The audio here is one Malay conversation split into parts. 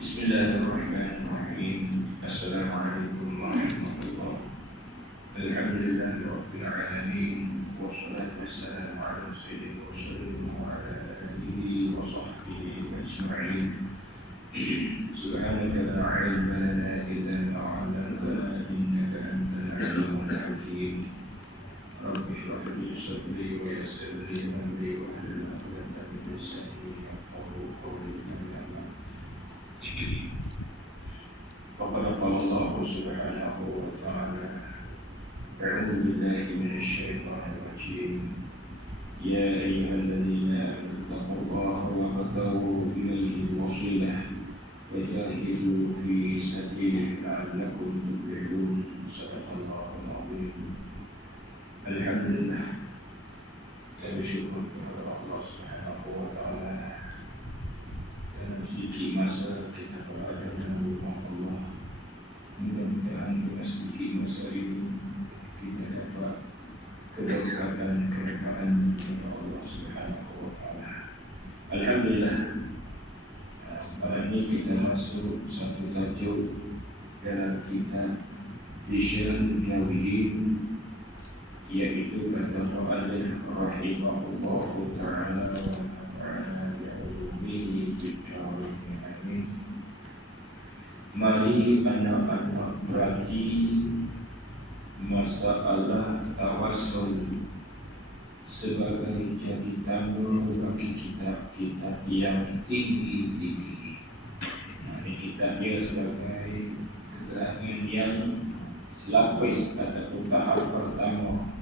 Bismillahirrahmanirrahim. Assalamualaikum warahmatullahi wabarakatuh. Alhamdulillahi rabbil alamin. Wassalatu wassalamu ala sayyidil mursalin wa ala alihi wa sahbihi ajma'in. Subhanaka la ilma lana illa ma 'allamtana innaka antal alimul hakim. Rabbi shrah li sadri wa yassir li amri wa hlul 'uqdatam min lisani yafqahu qawli. وقد قال الله سبحانه وتعالى: أعوذ بالله من الشيطان الرجيم. يا أيها الذين آمنوا اتقوا الله وابتغوا إليه الوسيلة وجاهدوا في سبيله لعلكم تفلحون. صدق الله العظيم. Alhamdulillah, kami bersyukur kepada Allah Subhanahu wa taala. Dalam sedikit masa kita berada dalam rumah Allah, mudah-mudahan dengan sedikit masa ini kita dapat keberkatan kepada Allah Subhanahu wa taala. Alhamdulillah, hari ini kita masuk satu tajuk dalam kitab Lisan Jawihin, yaitu kata Mu'allif rahimahullahu ta'ala mari anak-anak berarti masalah tawassul sebagai jadi tamu bagi kitab-kitab yang tinggi-tinggi. Ini kitab dia sebagai keterangan yang selapis ataupun tahap pertama,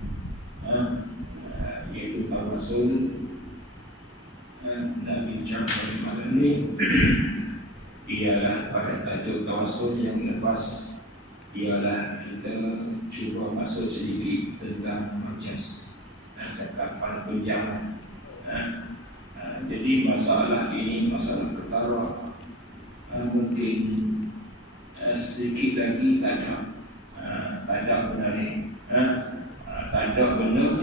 yaitu tawassul. Nak bincang malam ini ialah pada tajuk tawassul yang lepas, ialah kita cuba masuk sedikit tentang majas, cakapan pinjaman. Jadi masalah ini masalah ketara, mungkin sedikit lagi tak ada benar ni, tak ada benar,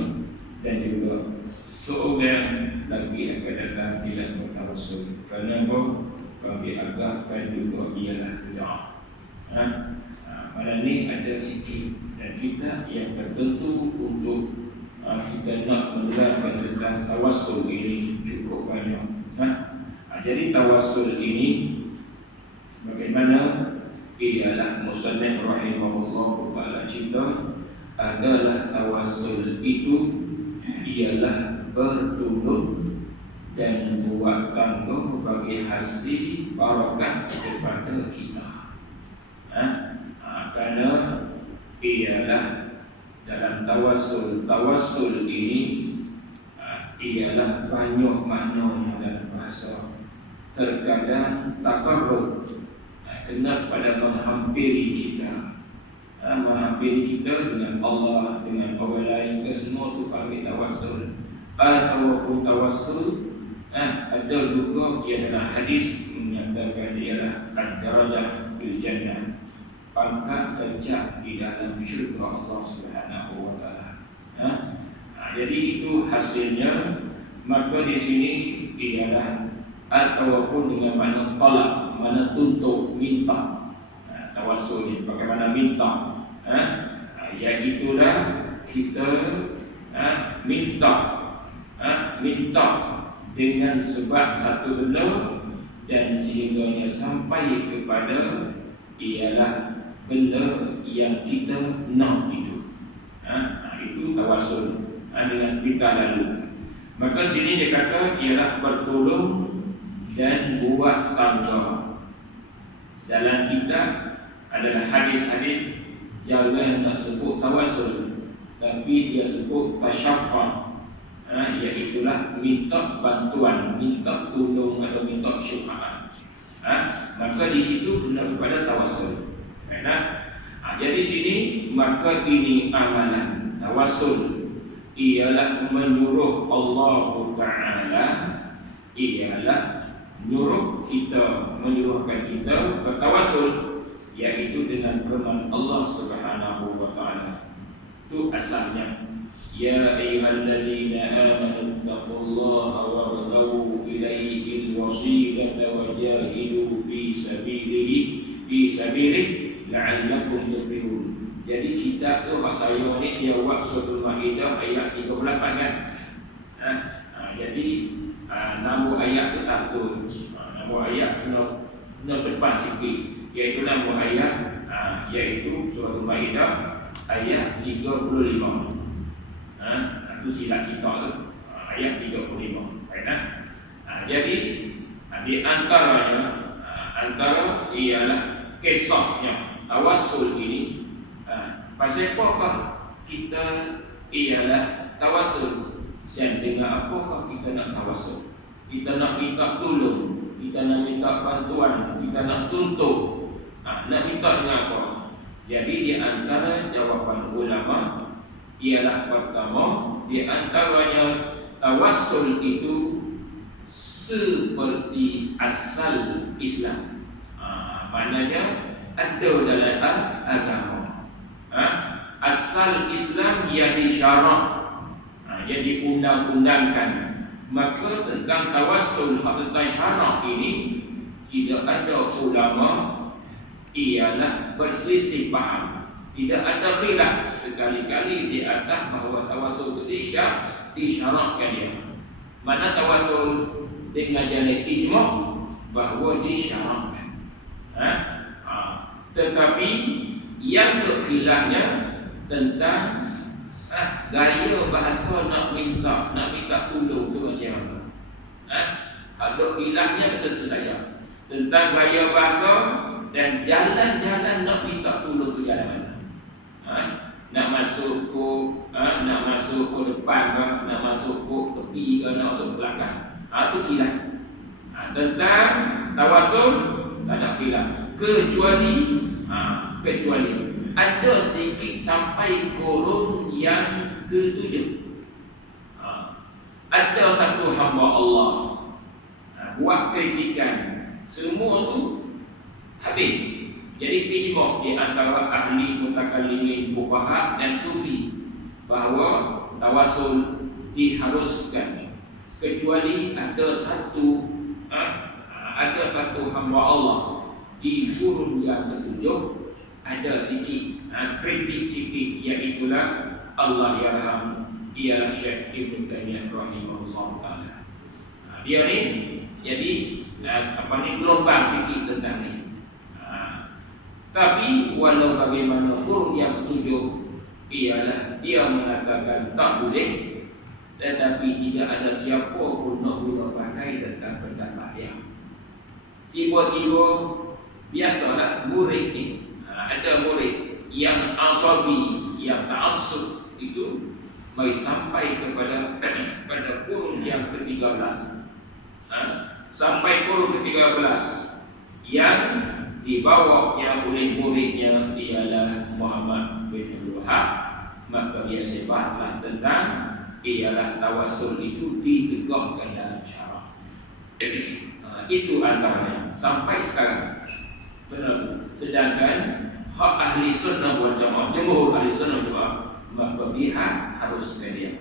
dan juga seorang lagi akan datang tidak bertawassul. Kerana apa? Kami agakkan juga ialah bid'ah. Malam ni ada sikit dan kita yang tertentu untuk kita nak menerangkan tentang tawassul ini cukup banyak. Jadi tawassul ini sebagaimana ialah musannif rahimahullah ta'ala cerita, adalah tawassul itu ialah bertunduk dan buat tangguh bagi hasil barakat kepada kita. Kerana ialah dalam tawassul ini ialah banyak maknanya dalam bahasa. Terkadang takarrub, kena pada menghampiri kita, menghampiri kita dengan Allah, dengan orang lain, ke semua itu panggil tawassul. Ataupun tawassul ada juga ia dalam hadis menyatakan ialah ad-darajah bil jannah, pangkat derajat di dalam syurga Allah Subhanahu wa taala. Jadi itu hasilnya. Maka di sini ialah ataupun dengan makna talab, mana tuntut, minta. Tawassul ni bagaimana minta, iaitulah kita minta minta dengan sebab satu benda dan sehingganya sampai kepada ialah benda yang kita nak itu. Itu tawassul dengan sekitar lalu. Maka sini dia kata ialah bertolong dan buat tangga. Dalam kitab adalah hadis-hadis jangan nak sebut tawassul, tapi dia sebut tasyaffa. Iaitulah minta bantuan, minta tolong atau minta syafaat. Maka di situ kena kepada tawassul. Jadi sini maka ini amalan tawassul ialah menyuruh Allah Ta'ala, ialah menyuruhkan kita bertawassul, iaitu dengan firman Allah Subhanahu wa Ta'ala. Itu asalnya. Ya ayyuhalladzina amanu taqullaha wabtaghu ilaihi alwasilata wajahidu fi sabilihi la'allakum tuflihun. Jadi kitab tu hak saya ni dia buat surah Al-Maidah ayat 38 kan. Jadi nama ayat tu satu. Nama ayat kena depan sikit, iaitu nama ayat iaitu surah Al-Maidah ayat 35. Itu sila kita tu ayat 35. Jadi di antara ialah kisahnya tawassul ini. Pasal apakah kita ialah tawassul dan dengan apakah kita nak tawassul? Kita nak minta tolong, kita nak minta bantuan, kita nak tuntut. Nak minta dengan apa? Jadi di antara jawapan ulama ialah pertama, di antaranya tawassul itu seperti asal Islam. Maknanya ada dalam agama. Asal Islam yang disyarak, yang diundang-undangkan. Maka tentang tawassul tentang syarak ini tidak ada ulama ialah berselisih faham. Tidak ada khilaf sekali-kali di atas bahawa tawassul itu disyarakkan dia. Mana tawassul dengan jalan ijma' bahawa disyarakkan. Tetapi yang berkhilafnya tentang gaya bahasa nak minta tolong tu macam mana. Ada khilafnya tentu saja tentang gaya bahasa dan jalan-jalan nak minta tolong tu jalan mana. Nak masuk ke depan ke, nak masuk ke tepi ke, nak masuk ke belakang. Itu khilaf. Tentang tawassul tak ada khilaf kecuali ada sedikit sampai kurun yang ke-7. Ada satu hamba Allah buat kritikan, semua tu habis. Jadi ijma' di antara ahli mutakallimin, fuqaha dan sufi bahawa tawassul diharuskan kecuali ada satu hamba Allah di kurun yang ke-7 ada sikit kritik sikit, iaitulah Allah yarham, ialah Syekh Ibn Taimiyah rahimahullah ta'ala. Dia ni jadi gelombang sikit tentang ni. Tapi walau bagaimana kurun yang ke-7 ialah dia mengatakan tak boleh, tetapi tidak ada siapa pun nak guna pakai tentang pendapat dia. Tiba-tiba biasalah murid ni, ada murid yang asabi, yang ta'assub itu mari sampai kepada kurun yang ke-13. Sampai kurun ke-13 yang dibawanya oleh muridnya ialah Muhammad bin Abdul Wahab, maka dia sebatlah tentang ialah tawassul itu ditegakkan dalam syarak. Itu antaranya sampai sekarang benar. Sedangkan hak ahli sunnah wal jamaah, jumhur ahli sunnah wal jamaah, maka pihak harus sedia.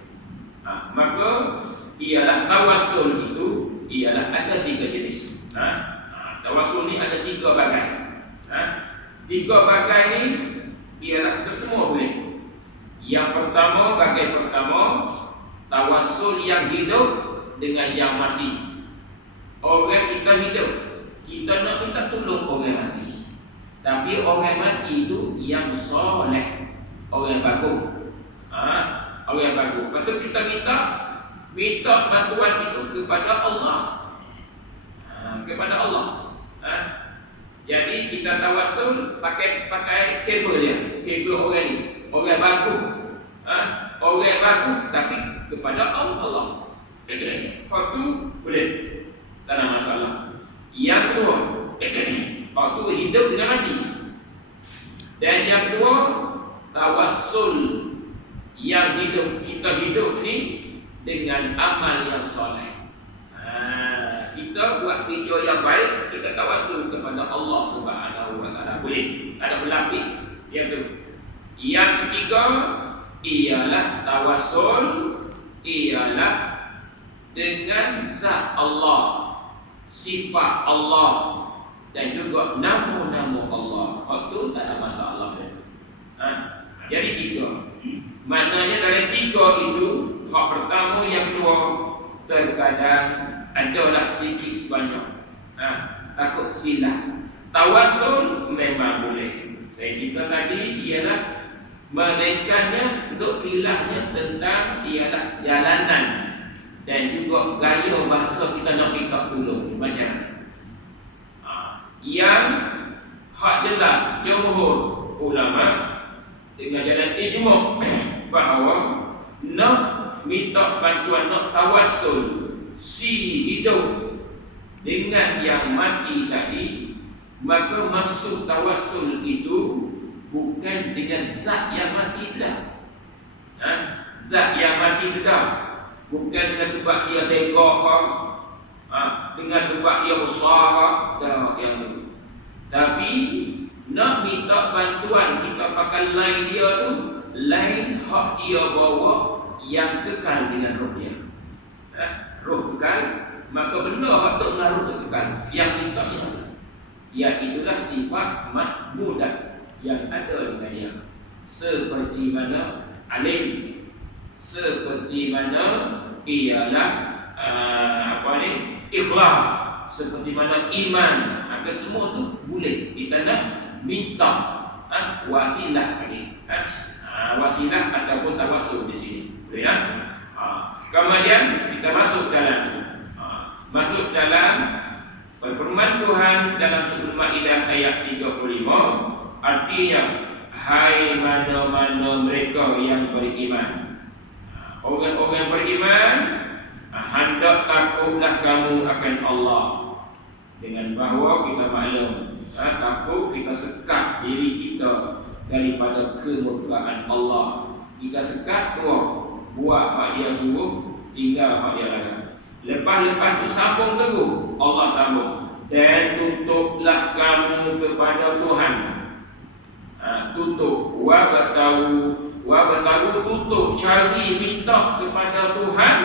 Maka ialah tawassul itu ialah ada 3 jenis. Tawassul ni ada 3 bagai. 3 bagai ni ialah kesemua boleh. Yang pertama, bagai pertama, Tawassul yang hidup dengan yang mati. Orang kita hidup, kita nak minta tolong orang mati. Tapi orang mati itu yang soleh, orang bagus. Orang yang bagus. Lepas tu kita minta bantuan itu kepada Allah. Kepada Allah. Jadi kita tawassul pakai kabel dia, kabel orang ni, orang bagus. Orang bagus tapi kepada Allah. Waktu boleh, tak ada masalah. Yang kedua, waktu hidup dengan mati. Dan yang kedua, tawassul yang kita hidup ni dengan amal yang soleh. Kita buat kerja yang baik, kita tawassul kepada Allah Subhanahu wa taala. Boleh, ada berlapis. Yang ketiga ialah tawassul ialah dengan zat Allah, sifat Allah dan juga nama-nama Allah. Waktu tak ada masalah. Jadi tiga. Maknanya dari tiga itu, hak pertama yang kedua terkadang adalah sikit sebanyak. Takut silap. Tawassul memang boleh. Saya kita tadi ialah menaikkannya untuk kilahnya tentang ialah jalanan dan juga gaya bahasa kita nak minta tolong macam yang hak jelas jumhur ulama dengan jalan ijma' bahawa nak minta bantuan, nak tawassul si hidup dengan yang mati tadi, maka maksud tawassul itu bukan dengan zat yang mati tidak. Zat yang mati tidak. Bukan dengan sebab dia segak ke, dengan sebab dia besar ke, yang itu. Tapi nak minta bantuan, kita pakai lain dia tu, lain hak dia bawa yang kekal dengan roh dia. Roh kekal, maka benda hak tu ngaruh tu kekal. Yang minta yang iaitulah sifat mahmudah yang ada dengan dia. Seperti mana alim, seperti mana ialah ikhlas, seperti mana iman. Maka semua tu boleh kita nak minta wasilah tadi. Wasilah ataupun tawassul di sini. Boleh ya? Kemudian kita masuk dalam perfirman Tuhan dalam surah Al-Maidah ayat 35, artinya hai mana-mana mereka yang beriman. Orang-orang beriman, hendak takutlah kamu akan Allah. Dengan bahawa kita maklum, takut kita sekat diri kita daripada kemurkaan Allah. Kita sekat buat apa dia suruh, tinggal apa dia larang. Lepas tu sambung terus, Allah sambung, dan tuntutlah kamu kepada Tuhan. Tutup, wabatahu tutup, cari minta kepada Tuhan,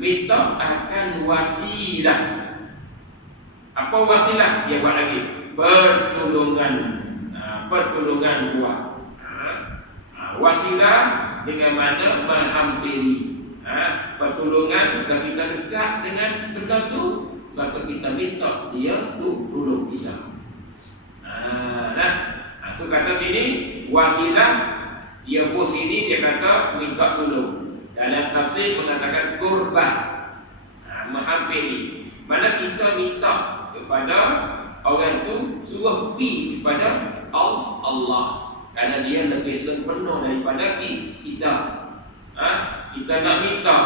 minta akan wasilah. Apa wasilah? Dia buat lagi pertolongan, buat. Wasilah dengan mana menghampiri. Pertolongan, jika kita dekat dengan benda tu, maka kita minta dia tolong kita. Tu kata sini wasilah, dia pun sini dia kata minta tolong. Dalam tafsir mengatakan qurbah, menghampiri. Mana kita minta kepada orang tu suruh pergi kepada Allah, kerana dia lebih sempurna daripada kita. Kita nak minta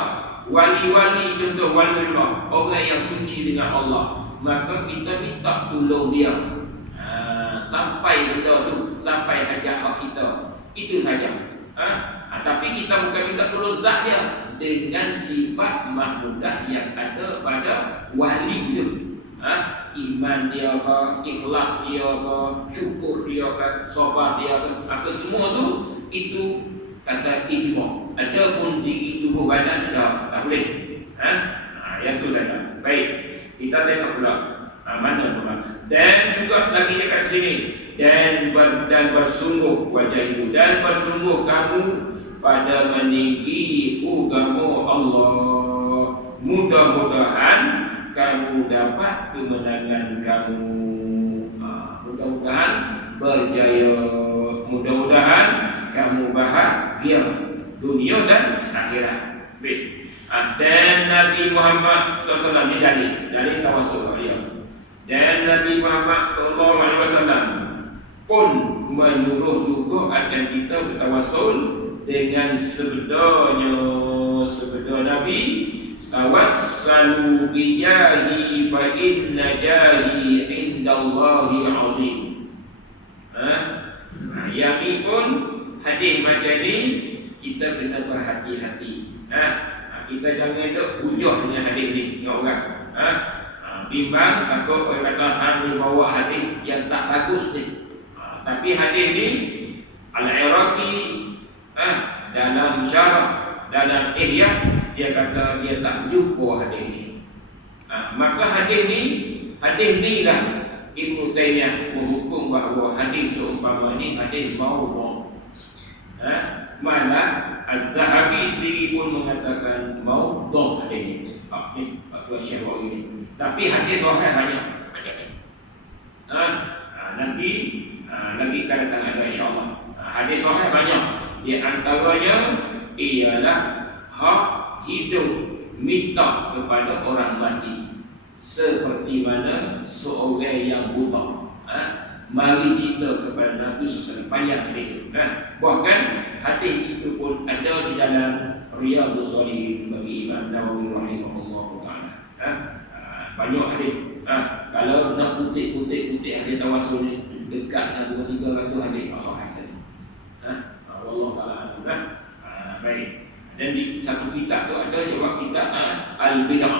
wali-wali, contoh waliullah, orang yang suci dengan Allah, maka kita minta tolong dia sampai benda tu, sampai hajat hak kita. Itu saja. Tapi kita bukan minta tolong zat dia, dengan sifat mahmudah yang ada pada wali dia. Iman dia ke, ikhlas dia ke, syukur dia ke, sabar dia ke, apa semua tu, itu kata ijma'. Adapun di tubuh badan tak boleh. Yang tu saja. Baik, kita tengok pula mana pula. Dan juga lagi dekat sini, dan bersungguh wajah ibu, dan bersungguh kamu pada meninggi agama Allah. Mudah-mudahan kamu dapat kemenangan kamu. Mudah-mudahan berjaya. Mudah-mudahan kamu bahagia dunia dan akhirat. Dan Nabi Muhammad SAW ni dari tawassul dia. Dan Nabi Muhammad SAW pun menyuruh juga akan kita bertawassul dengan sabdanya Nabi, tawassalu bijahi fa inna jahi indallahi azim. Yang ni pun hadis macam ni kita kena berhati-hati. Kita jangan duk hujah dengan hadis ni dengan orang. Bimbang takut orang kata hang ni bawa hadis yang tak bagus ni. Tapi hadis ni Al-Iraqi dalam syarah, dalam ihya, dia kata dia tak jumpa hadis ni. Maka hadis ni lah Ibnu Taimiyah menghukum bahawa hadis seumpama ni hadis maudhu'. Malah Az-Zahabi sendiri pun mengatakan maudhu' hadis ni. Ni Pak Syekh ini. Tapi hadis sahih banyak. Nanti lagi akan datang ada insya-Allah. Hadis sahih banyak. Di antaranya ialah hak hidup minta kepada orang mati, seperti mana seorang yang buta mari cerita kepada Nabi SAW payah dia. Bahkan hadis itu pun ada di dalam Riyadhus Shalihin bagi Imam Nawawi rahimahullah taala. Banyak hadis. Kalau nak kutip hadis tawassul ni dekat dengan 300 hadis sahih tadi. Wallahu taala alam. Baik. Dan di satu kitab tu ada juga kitab Al-Bid'ah.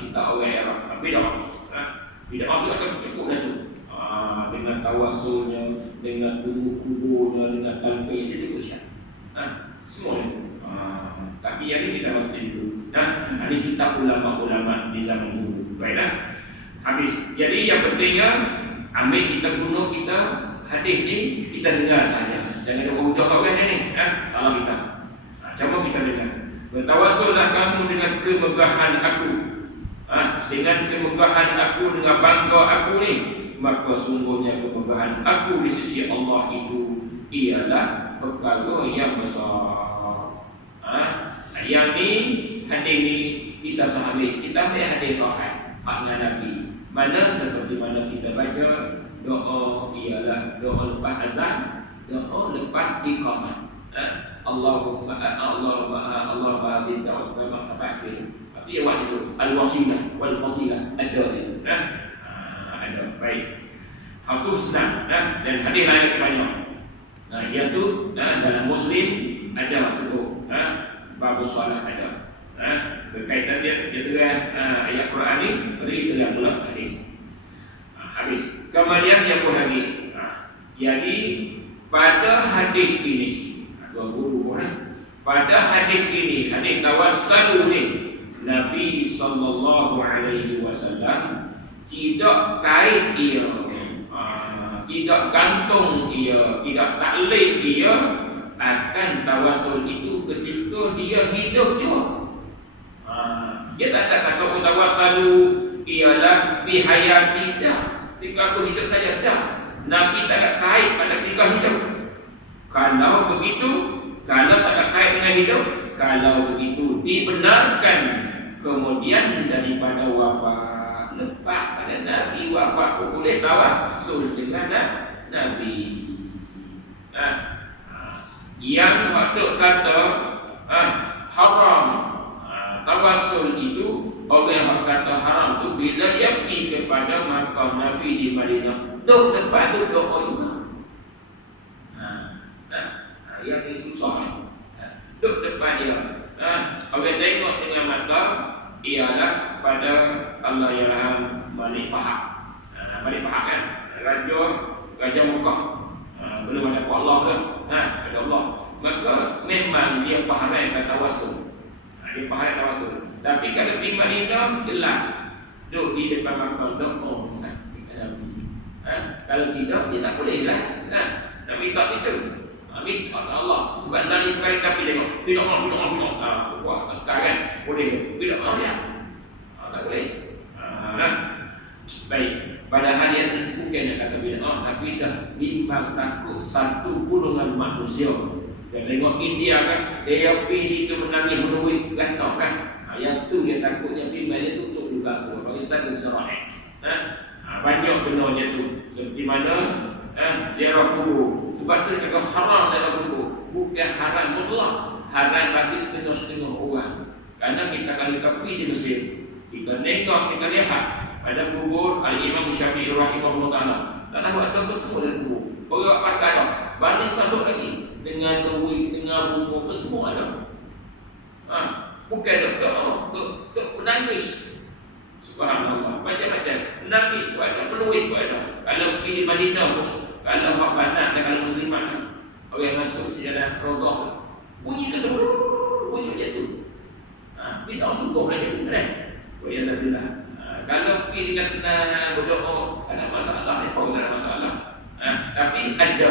Kitab orang Arab Bid'ah. Bid'ah tu akan cukup dah tu. Dengan tawassulnya, dengan kubu-kubunya, dengan talqin itu siap. Semua itu. Tapi yang ini kita mesti dulu. Ini kitab ulama-ulama di zaman dulu. Baiklah. Habis. Jadi yang pentingnya ambil kita guna kita hadis ni kita dengar saja. Jangan ada hujah orang ni. Salah kita. Coba kita dengar. Bertawassullah kamu dengan kemegahan aku. Dengan kemegahan aku, dengan bangga aku ni, maka sungguhnya kemegahan aku di sisi Allah itu ialah perkara yang besar. Yang ni hadis ni kita sahabat, kita ambil hadis sahih haknya Nabi. Mana seperti mana kita baca doa ialah doa lepas azan, doa lepas iqamah. Allahumma zid wa sampai akhir. Dia buat situ al-wasilah wal fadilah ada situ. Ada baik. Hal tu senang dan hadis lain banyak. Iaitu dalam Muslim ada situ. Bab solat ada. Berkaitan dia terang ayat Quran ni beri terang pula hadis. Habis. Kemudian dia pun lagi. Jadi pada hadis ini pada hadis ini, hadis tawassul ni, Nabi sallallahu alaihi wasallam tidak kait dia, tidak gantung dia, tidak taklid dia akan tawassul itu ketika dia hidup juga. Dia tak ada kata tawassul ialah bihayati dah. Ketika aku hidup saja dah. Nabi tak ada kait pada ketika hidup. Kalau begitu, kalau tak ada kait dengan hidup, kalau begitu dibenarkan kemudian daripada wafat, lepas pada Nabi wafat pun boleh tawassul dengan Nabi. Yang waktu kata haram tawassul itu, orang yang kata haram itu bila dia pergi kepada makam Nabi di Madinah, duduk depan tu doa juga. Yang ini susah ni. Duduk depan dia. Orang tengok dengan mata ialah pada Allah Yarham Malik Fahad. Malik Fahad kan Raja Mekah. Belum ada Allah kan. Ada Allah. Maka memang dia faham kata tawassul. Dia faham tawassul. Tapi kalau di Madinah jelas duduk di depan makam doa. Kalau tidak dia tak boleh lah. Nak minta situ. Minta Allah. Sebab Nabi bukan tapi tengok. Tidak. Buat sekarang boleh. Tidak dia. Tak boleh. Baik. Padahal dia bukan nak kata bid'ah, tapi dah bimbang takut satu golongan manusia. Dia tengok India kan, dia pergi situ menangis menuit gantau kan. Yang tu dia takutnya bimbang dia tutup juga tu. Bagi satu syarat. Banyak benda macam tu. Seperti mana ziarah kubur. Sebab tu cakap haram ziarah kubur. Bukan haram mutlak, haram bagi setengah-setengah orang. Kerana kita kalau pergi di Mesir, kita tengok, kita lihat ada kubur Al-Imam Syafi'i rahimahullah ta'ala. Tak tahu ada apa semua dalam kubur. Orang pakai dah, balik masuk lagi dengan duit, dengan bumbu, apa semua ada. Bukan dok menangis. Subhanallah, macam-macam menangis pun ada, peluit pun ada. Kalau pergi di Madinah pun, kalau hak banat dan kalau muslimat, orang yang masuk di dalam rodah, bunyi keseluruh, bunyi macam tu. Bid'ah sungguh lah dia tu kan. Walhamdulillah. Kalau pergi dengan tenang berdoa, ada masalah, dia pun ada masalah. Tapi ada.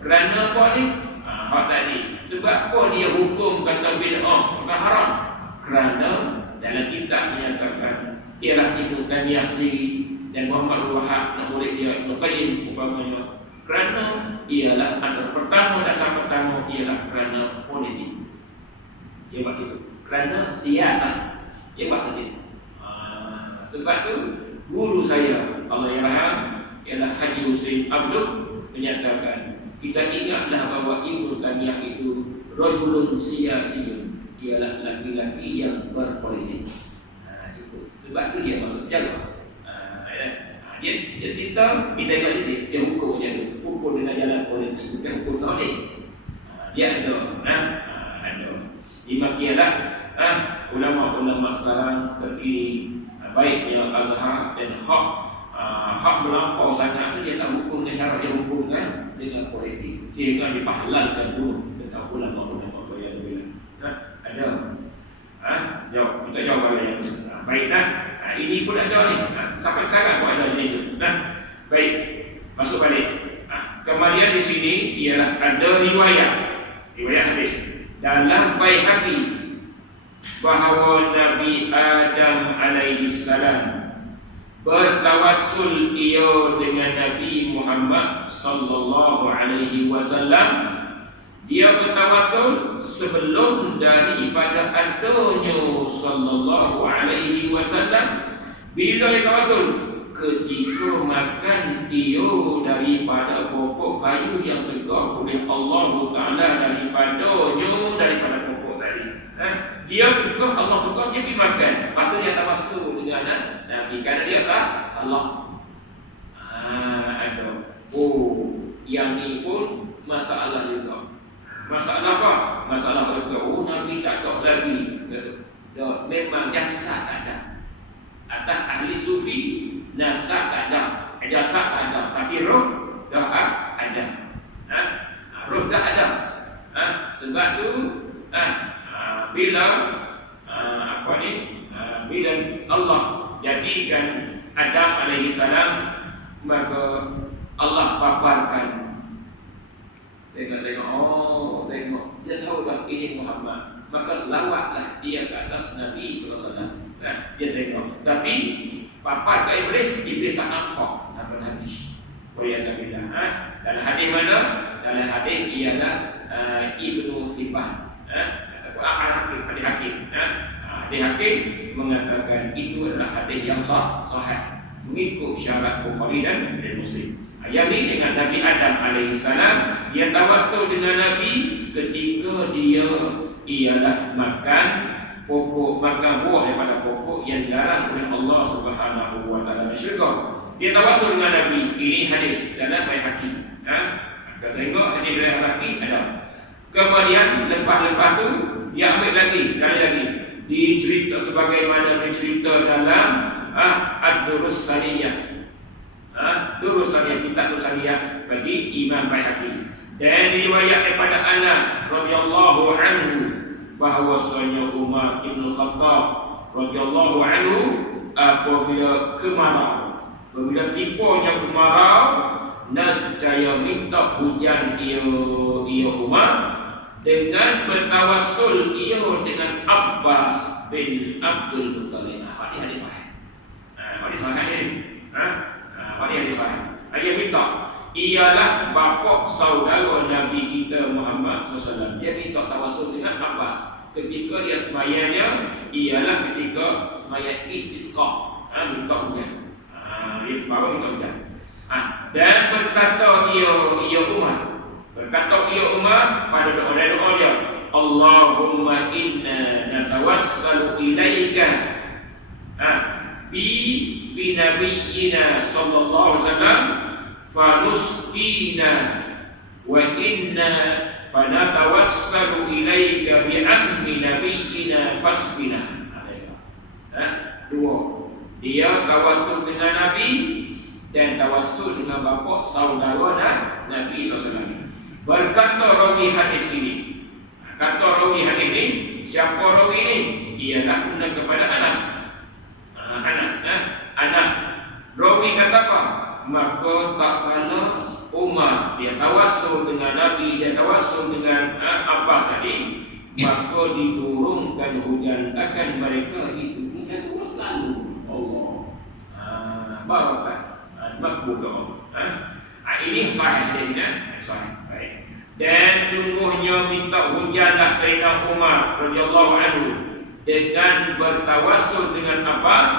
Kerana apa ni? Hak tadi. Sebab apa dia hukum kata bid'ah, maka haram? Kerana dalam kitab menyatakan ialah Ibnu Taimiyah sendiri dan Muhammad Wahab nak murid dia Ibnu Qayyim umpamanya. Kerana ialah ada pertama, dasar pertama ialah kerana politik. Dia buat itu. Kerana siasat. Dia buat ke situ. Sebab tu guru saya Allah yarham ialah Haji Husin Abdul menyatakan kita ingatlah bahawa Ibnu Taimiyah itu rajulun siyasiyun, ialah laki-laki yang berpolitik. Sebab tu dia masuk jaga. Dia cerita kita ingat sini dia hukum macam tu, hukum dengan jalan politik, bukan hukum tauhid. Dia ada. Dimakialah ulama-ulama sekarang terkini baik yang azhar dan hak melampau sangat tu dia tak hukum dengan syarat, dia hukum dengan politik sehingga dipahalalkan bunuh dekat ulama-ulama yang bila ada jawab kita jawab balik. Baiklah, ini pun ada ni sampai sekarang pun ada jenis tu. Baik, masuk balik. Kemudian di sini ialah ada riwayat hadis dalam Baihaqi bahawa Nabi Adam alaihi salam bertawassul ia dengan Nabi Muhammad sallallahu alaihi wasallam. Dia bertawassul sebelum daripada adanya sallallahu alaihi wasallam. Bila dia tawassul? Ketika makan dia daripada pokok kayu yang tegak oleh Allah Ta'ala daripada pokok tadi. Dia tegak, Allah tegak, dia pergi makan. Lepas tu dia tawassul dengan Nabi kerana dia salah. Ada. Yang ni pun masalah juga. Masalah apa? Masalah juga. Nabi tak tahu lagi. Memang jasad tak ada. Atas ahli sufi, nasab tak ada, jasad tak ada, tapi roh dah ada. Roh dah ada. Sebab tu bila bila Allah jadikan Adam alaihi salam, maka Allah paparkan. Tengok, tengok. Dia tahu dah ini Muhammad. Maka selawatlah dia ke atas Nabi SAW. Dia tengok. Tapi papar ke Iblis tak nampak dalam hadis. Walhamdulillah. Dalam hadis mana? Dalam hadis ialah Ibnu Hibban. Hadis Hakim. Hadis Hakim mengatakan itu adalah hadis yang sahih mengikut syarat Bukhari dan Muslim. Yang ini dengan Nabi Adam alaihissalam, dia tawassul dengan Nabi ketika dia ialah makan buah daripada pokok yang dilarang oleh Allah Subhanahu wa taala di syurga. Dia tawassul dengan Nabi. Ini hadis dalam Baihaqi. Kita tengok hadis dalam Baihaqi ada. Kemudian lepas tu dia ambil lagi, dicerita sebagaimana dicerita dalam Ad-Durus Saniyah. Durus Saniyah, kitab Durus Saniyah bagi Imam Baihaqi. Dan riwayat daripada Anas radhiyallahu anhu bahwasanya Umar bin Khattab radhiyallahu anhu apabila kemarau, apabila tipanya kemarau, nescaya minta hujan ia ia Umar dengan bertawassul ia dengan Abbas bin Abdul Muttalib. Hadis sahih. Hadis sahih ini. Hadis sahih. Dia minta ialah bapa saudara Nabi kita Muhammad SAW. Dia minta tawassul dengan Abbas. Ketika dia semayanya ialah ketika semaya istisqa, minta hujan. Dia baru minta hujan. Dan berkata ia Umar pada doa dia, Allahumma inna natawassalu ilaika bi nabiyyina sallallahu alaihi wasallam fanusqina wa inna fanatawassalu ilaika bi ammi nabiyyina fasqina. Dua, dia tawassul dengan Nabi dan tawassul dengan bapa saudara Nabi SAW. Berkata rawi hadis ini, kata rawi hadis ini, siapa rawi ini? Ialah kena kepada Anas. Anas rawi kata apa? Maka tak kala Umar dia tawassul dengan Nabi, dia tawassul dengan Abbas tadi, maka diturunkan hujan akan mereka itu. Hujan terus lalu. Allah. Barakah. Makbul doa. Ini sahih dia. Sahih. Baik. Dan sungguhnya minta hujanlah Sayyidina Umar radhiyallahu anhu dengan bertawassul dengan Abbas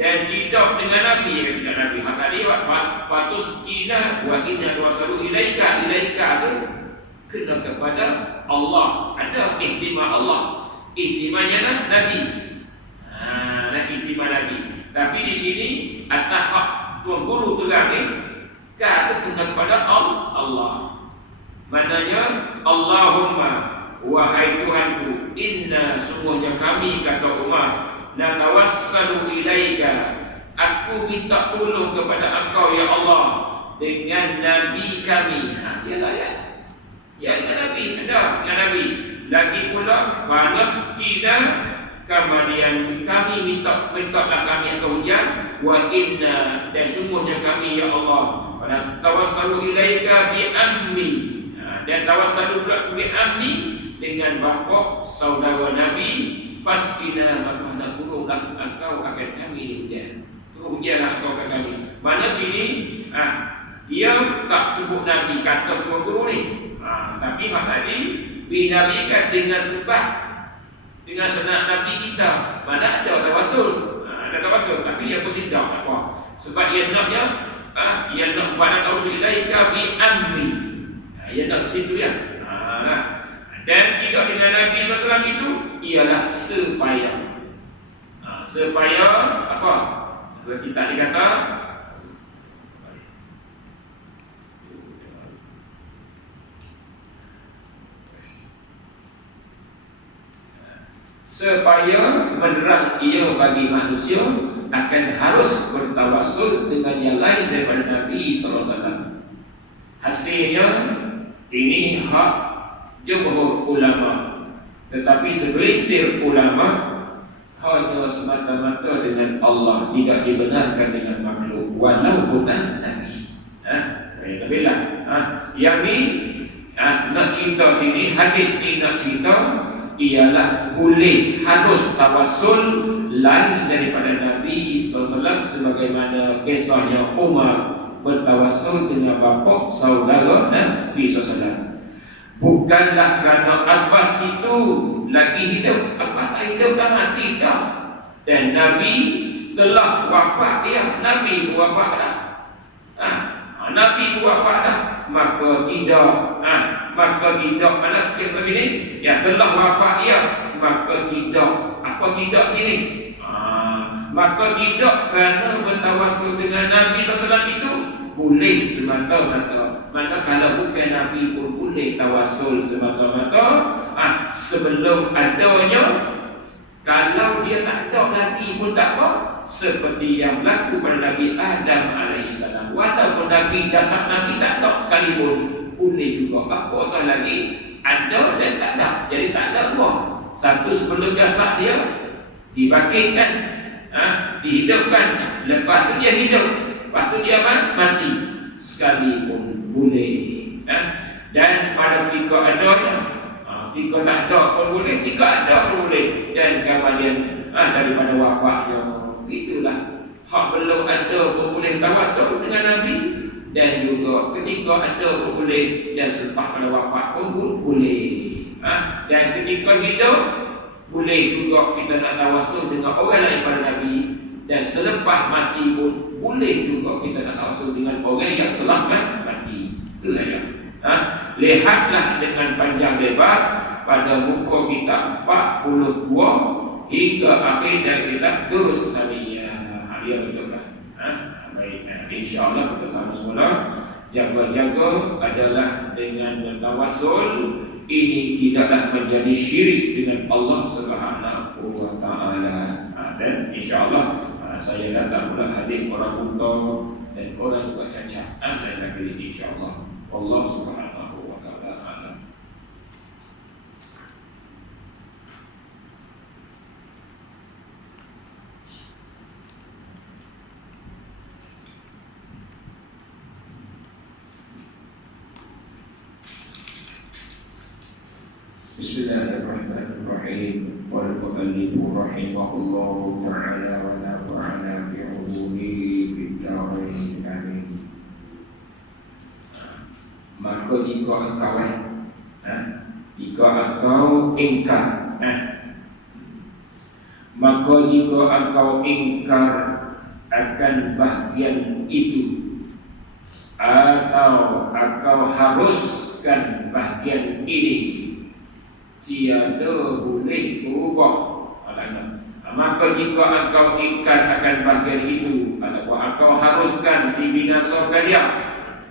dan tidak dengan Nabi. Dengan Nabi tadi patus kina wa inna wasalu ilaika itu kena kepada Allah. Ada ihtimam Allah, ihtimamnya Nabi. Ihtimam Nabi. Tapi di sini at-tahaq Tuan Guru terang ni kata kena kepada Allah. Maknanya Allahumma wahai Tuhanku, inna sungguhnya kami kata Umar natawassalu ilaika, aku minta tolong kepada engkau ya Allah dengan Nabi kami. Dialah ya Nabi, ada ya Nabi. Lagi pula wanasqina, kemudian kami mintalah kami akan hujan, wa inna, dan sungguhnya kami ya Allah tawassalu ilaika bi ammi, dan tawassalu bi ammi dengan bapa saudara Nabi, fasqina, maka nak turunlah engkau akan kami hujan. Hujanlah engkau akan kami. Mana sini dia tak sebut Nabi kata Tuan Guru ni, tapi hak tadi binabikan dengan sebab dengan senang Nabi kita. Mana ada tawassul, ada tawassul, tapi dia pun tidak apa. Sebab dia naknya dia nak pada tawassul ilaika bi ammi. Dia nak situ ya. Dan tidak dengan Nabi SAW itu ialah supaya supaya apa? Kita dikata supaya menerang ia bagi manusia akan harus bertawassul dengan yang lain daripada Nabi SAW. Hasilnya ini hak jumhur ulama, tetapi segelintir ulama hanya semata-mata dengan Allah, tidak dibenarkan dengan makhluk walaupun Nabi. Baiklah. Yang ni nak cerita sini, hadis ni nak cerita ialah boleh harus tawassul lain daripada Nabi SAW, sebagaimana kisahnya Umar bertawassul dengan bapa saudara Nabi SAW. Bukanlah kerana Abbas itu lagi hidup, apakah hidup dah mati dah, dan Nabi telah wafat dia. Nabi wafat dah. Nabi wafat dah, maka tidak mana ke sini ya telah wafat dia, maka tidak apa tidak sini maka tidak kerana bertawassul dengan Nabi SAW itu boleh semata-mata. Maka kalau bukan Nabi pun boleh tawassul semata-mata sebelum adanya. Kalau dia tak ada lagi pun tak apa, seperti yang berlaku pada Nabi Adam AS. Walaupun Nabi jasad Nabi tak ada sekalipun, boleh juga. Apatah lagi ada dan tak ada. Jadi tak ada dua. Satu sebelum jasad dia dibangkitkan, dihidupkan, lepas tu dia hidup, lepas tu dia mati, sekalipun boleh. Dan pada ketika adanya, ketika tak ada pun boleh, ketika ada pun boleh. Dan kemudian daripada wafatnya, itulah hak belum ada pun boleh tawassul dengan Nabi. Dan juga ketika ada pun boleh, dan selepas pada wafat pun boleh. Dan ketika hidup boleh juga kita nak tawassul dengan orang lain pada Nabi. Dan selepas mati pun boleh juga kita nak tawassul dengan orang yang telah mati. Itu saja. Lihatlah dengan panjang lebar pada muka kita 42 hingga akhir dan kita terus saliyah. Dia betullah. Baik, insya-Allah kita sama-sama jaga-jaga adalah dengan bertawassul. Ini tidaklah menjadi syirik dengan Allah Subhanahu wa taala. Dan insya-Allah saya datang pula hadir orang buta dan orang juga cacat. Dan lagi insya-Allah Allah Subhanahu wa taala. Bismillahirrahmanirrahim. Wal mu'allifu rahimahullahu ta'ala wa nafa'ana bi'ulumihi bid-darain amin. Maka jika engkau ingkar, maka jika engkau ingkar akan bahagian itu, atau engkau haruskan bahagian ini, tiada boleh berubah. Maka jika engkau ingkar akan bahagian itu, ataupun engkau haruskan dibinasakan dia,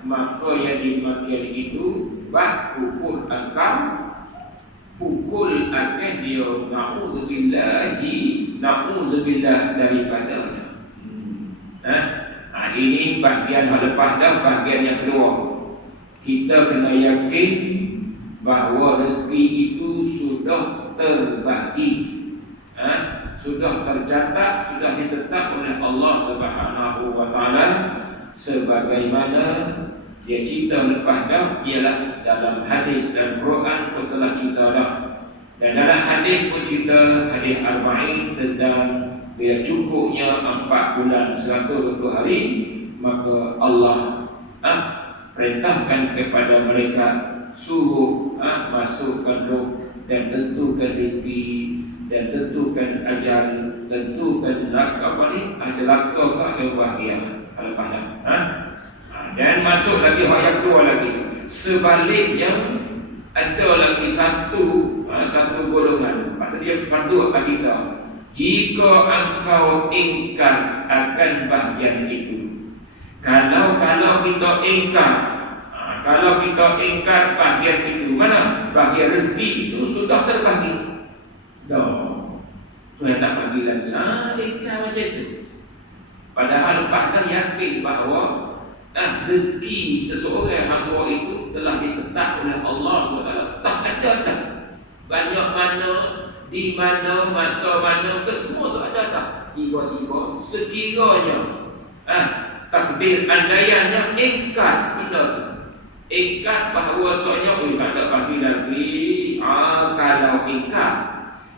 maka yang di bahagian itu pukul engkau, pukul akan dia. Na'udzubillah daripadanya. Ini bahagian yang lepas dah, bahagian yang kedua. Kita kena yakin bahawa rezeki itu sudah terbagi, sudah tercatat, sudah ditetap oleh Allah Subhanahu wa taala sebagaimana dia cerita lepas dah, ialah dalam hadis dan Quran pun telah cerita dah. Dan dalam hadis pun cerita, hadis Arba'in, tentang bila cukupnya 4 bulan 120 hari, maka Allah perintahkan kepada mereka, suruh masukkan roh dan tentukan rezeki dan tentukan ajal, tentukan laka ke ada bahagia lepas dah. Dan masuk lagi hak yang kedua lagi. Sebaliknya ada lagi satu golongan. Patut dia patut bagi kita. Jika engkau ingkar akan bahagian itu, kalau kita ingkar, kalau kita ingkar bahagian itu, mana bahagian rezeki itu sudah terbagi. Tuhan tak bagi lagi. Ingkar macam itu. Padahal lepas dah yakin bahawa rezeki seseorang hamba itu telah ditetap oleh Allah SWT. Tak ada dah. Banyak mana, di mana, masa mana, kesemua tu ada dah. Tiba-tiba sekiranya takdir andaiannya ingkar benda tu, ingkar bahawasanya tak ada bagi lagi. Kalau ingkar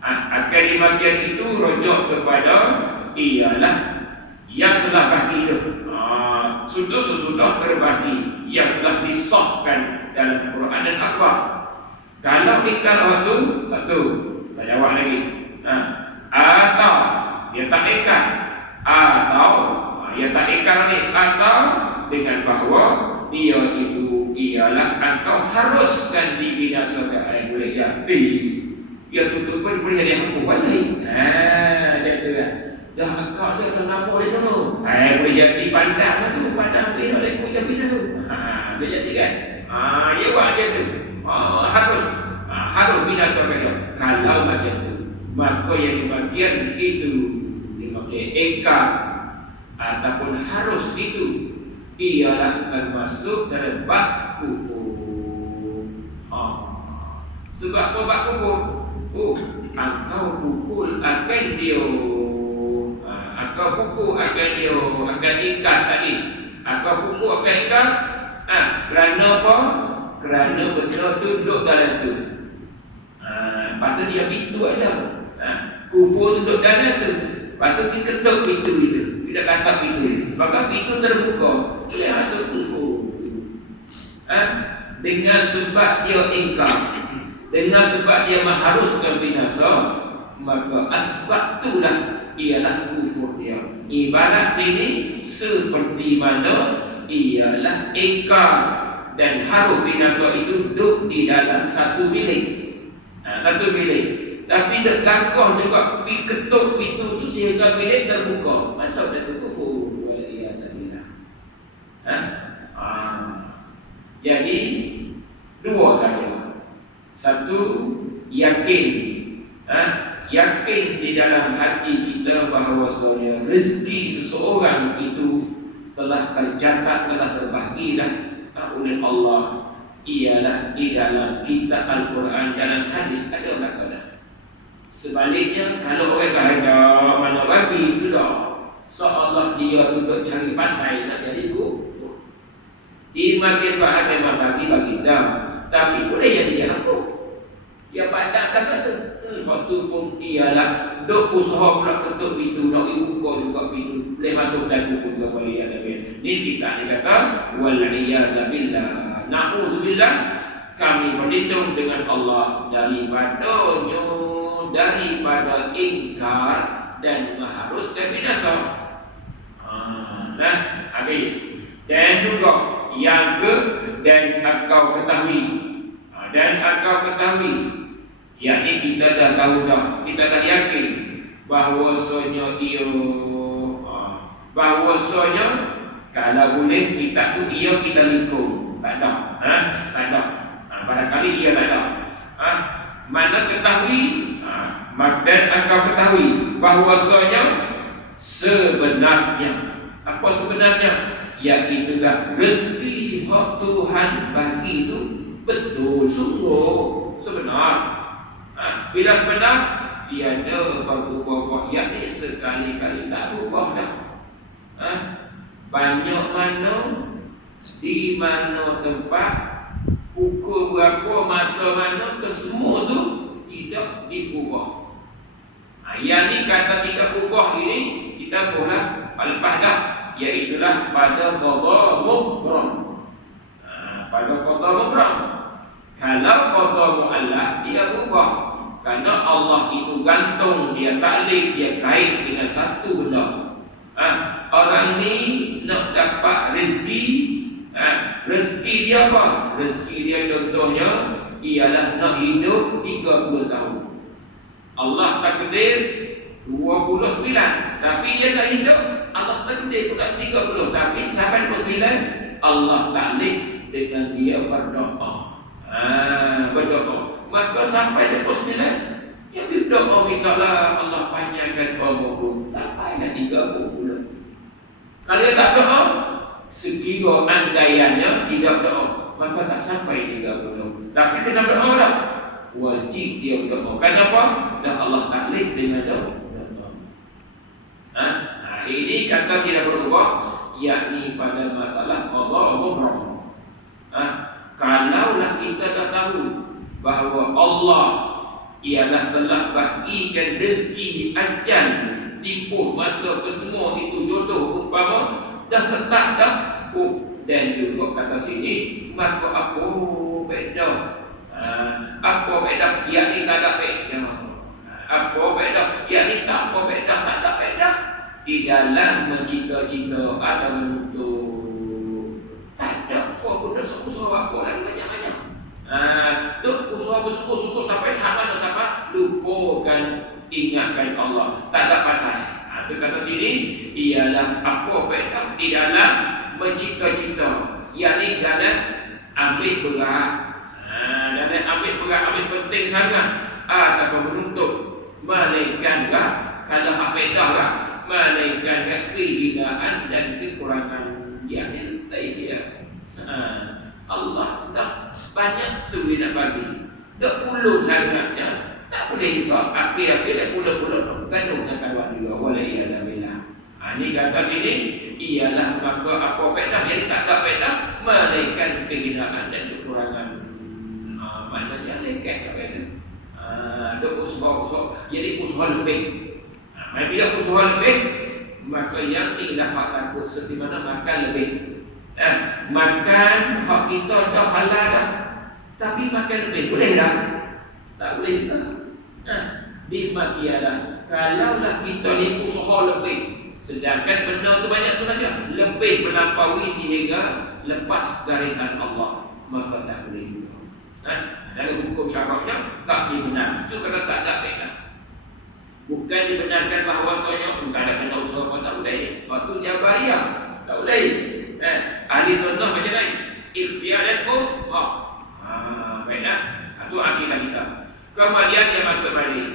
akan dimakian itu rujuk kepada ialah yang telah bagi itu. Sudah terbagi, yang telah disahkan dalam Quran dan akhbar. Kalau ingkar itu satu, tak jawab lagi. Atau dia tak ingkar, atau dia tak ingkar ni, atau dengan bahawa dia itu ialah engkau haruskan dibinasakan. Boleh jadi dia tutup pun boleh jadi hapus balik. Macam tu lah. Dah engkau tu dah nampak dia tu. Boleh jadi pandang lah tu, pandang dia nak ikut yang bina tu. Boleh jadi kan? Dia buat dia tu. Harus binasakan dia. Kalau macam tu, maka yang dibagian itu dimakai ingkar ataupun harus itu ialah termasuk dalam bab kufur. Sebab apa bab kufur? Engkau pukul akan dia, engkau pukul akan dia, akan ingkar tadi. Engkau pukul akan ingkar kerana apa? kerana benda tu duduk dalam tu. Patut dia pintu ada. Kufur tu duduk dalam tu. Patut dia ketuk pintu itu. Tidak katak pintu itu. Maka pintu terbuka. Boleh masuk kufur. Dengan sebab dia ingkar, dengan sebab dia mengharuskan binasa, maka asbab itulah ialah kufur dia. Ibarat sini seperti mana ialah ingkar dan harus binasa itu duduk di dalam satu bilik. Satu bilik. Tapi dek gagah juga ketuk pintu tu sehingga bilik terbuka. Masuk dalam kufur. Jadi dua saja. Satu, yakin. Yakin di dalam hati kita bahawasanya rezeki seseorang itu telah tercatat, telah terbahagilah oleh Allah. Ialah di dalam kitab Al-Quran, dalam hadis ada belakang. Sebaliknya, kalau orang kata mana bagi itu dah, seolah dia duduk cari pasal nak jadi guru. Makin bahan memang bagi dah. Tapi boleh jadi dia hapus. Dia pandang kata tu. Waktu pun ialah duk usaha pula ketuk pintu, nak buka juga pintu. Boleh masuk dalam pun juga boleh ada. Ini kita dikata wal-iyazabillah. Na'udzubillah, kami berlindung dengan Allah daripada ingkar dan mengharuskan binasa. Habis. Dan juga yang dan engkau ketahui, yakni kita dah tahu dah, kita dah yakin bahawasanya bahawasanya kalau boleh kita tu kita lingkung, tak ada, barangkali dia tak ada. Mana ketahui, dan engkau ketahui bahawasanya sebenarnya, apa sebenarnya? Iaitulah rezeki hak Tuhan bagi itu betul sungguh sebenar. Bila sebenar, tiada berubah-ubah, yakni sekali-kali tak ubah dah. Banyak mana, di mana tempat, pukul berapa, masa mana, kesemua tu tidak diubah. Yang ni kata tidak ubah ini, kita boleh lepas dah. Iaitulah pada qada mubram. Pada qada mubram. Kalau qada muallaq dia berubah. Karena Allah itu gantung, dia taklid, dia kait dengan satu benda. Orang ni nak dapat rezeki. Rezeki dia apa? Rezeki dia contohnya ialah nak hidup 30 tahun. Allah takdir 29, tapi dia nak hidup, Allah takdir pula 30, tapi sampai 29 Allah taklid dengan dia berdoa. Berdoa. Maka sampai 29 dia berdoa, mintalah Allah panjangkan umurku sampai dah 30 bulan. Kalau dia tak doa, sekira andaiannya tidak doa, maka tak sampai 30. Tapi kena doa dah. Wajib dia berdoa. Kenapa? Dan Allah taklid dengan doa. Ini kata tidak berubah, yakni pada masalah qada wa qadar. Kalaulah kita dah tahu bahawa Allah ialah telah bahagikan rezeki ajal, tempoh masa kesemua itu jodoh umpama dah tetap dah. Dan juga kata sini, maka apa beza? Apa beza? Yakni tak ada beza. Apa beza? Yakni tak apa beza, tak ada beza. Di dalam mencita-cita ada menuntut, tak ada apa pun dah usaha apa lagi banyak-banyak. Duk usaha bersungguh-sungguh sampai tak mana sampai lupakan ingatkan Allah, tak ada pasal. Itu kata sini ialah apa beza di dalam mencita-cita, yakni dalam ambil berat. Dalam ambil berat, ambil penting sangat ataupun menuntut, malaikat lah kalau hak beza lah, malaikat kehinaan dan kekurangan yang dia. Allah dah banyak tu dia nak bagi. Tak puluh sangatnya, tak boleh juga. Akhir-akhir dia puluh-puluh gaduh dengan kawan dia. Walaiyazabillah. Ini kata sini ialah maka apa pedah, jadi tak ada pedah, malaikat kehinaan dan kekurangan usaha, jadi usaha lebih. Bila usaha lebih, maka yang ni dah hak takut seperti mana makan lebih. Makan hak kita dah halal dah, tapi makan lebih boleh tak? Tak boleh juga. Dimakialah kalaulah kita ni usaha lebih, sedangkan benda tu banyak tu saja, lebih melampaui sehingga lepas garisan Allah, maka tak boleh juga. Dalam hukum syaraknya tak dibenarkan. Itu kata tak ada faedah. Bukan dibenarkan bahawasanya bukan ada kena usaha pun tak boleh. Waktu Jabariyah tak boleh. Ahli sunnah macam lain. Ikhtiar dan usaha. Faedah. Itu akidah kita. Kemudian dia masuk balik.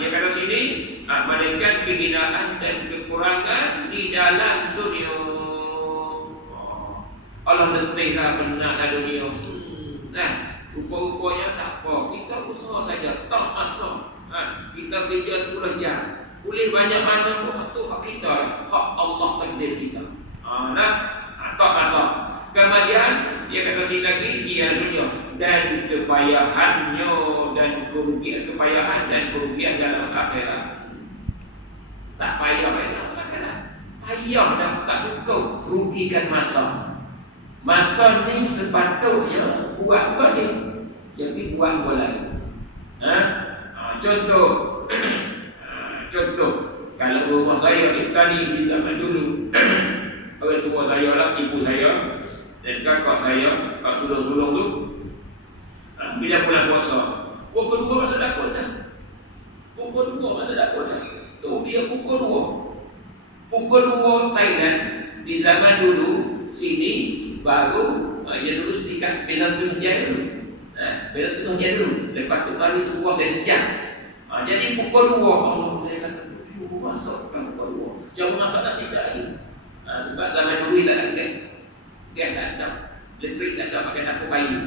Dia kata sini, malaikat kehinaan dan kekurangan di dalam dunia. Allah letihlah benarlah dunia. Rupa-rupanya tak apa. Kita usaha saja, tak asal. Kita kerja 10 jam. Boleh banyak mana pun, itu hak kita. Hak Allah takdir kita. Tak asal. Kemudian dia kata sini lagi, ia dunia dan kepayahannya dan kerugian dalam akhirat. Tak payah dalam akhirat. Payah dah tak cukup, rugikan masa. Masa ni sepatutnya buat dia, jadi buat lain. Contoh, kalau rumah saya di zaman dulu, orang tua saya lah, ibu saya dan kakak saya, sulung-sulung tu, bila bulan puasa, pukul 2 masa dakun dah. Pukul 2 masa dakun dah. Tu dia pukul 2. Pukul 2 Thailand di zaman dulu sini baru dia dulu sedikit beza setengah jam dulu. Beza setengah jam dulu. Lepas tu baru puas dari sejam. Jadi pukul 2 saya kata masuk kan pukul 2. Jam masak nasi tak lagi. Sebab zaman dulu tak ada gas tak ada. Elektrik tak ada, pakai dapur kayu.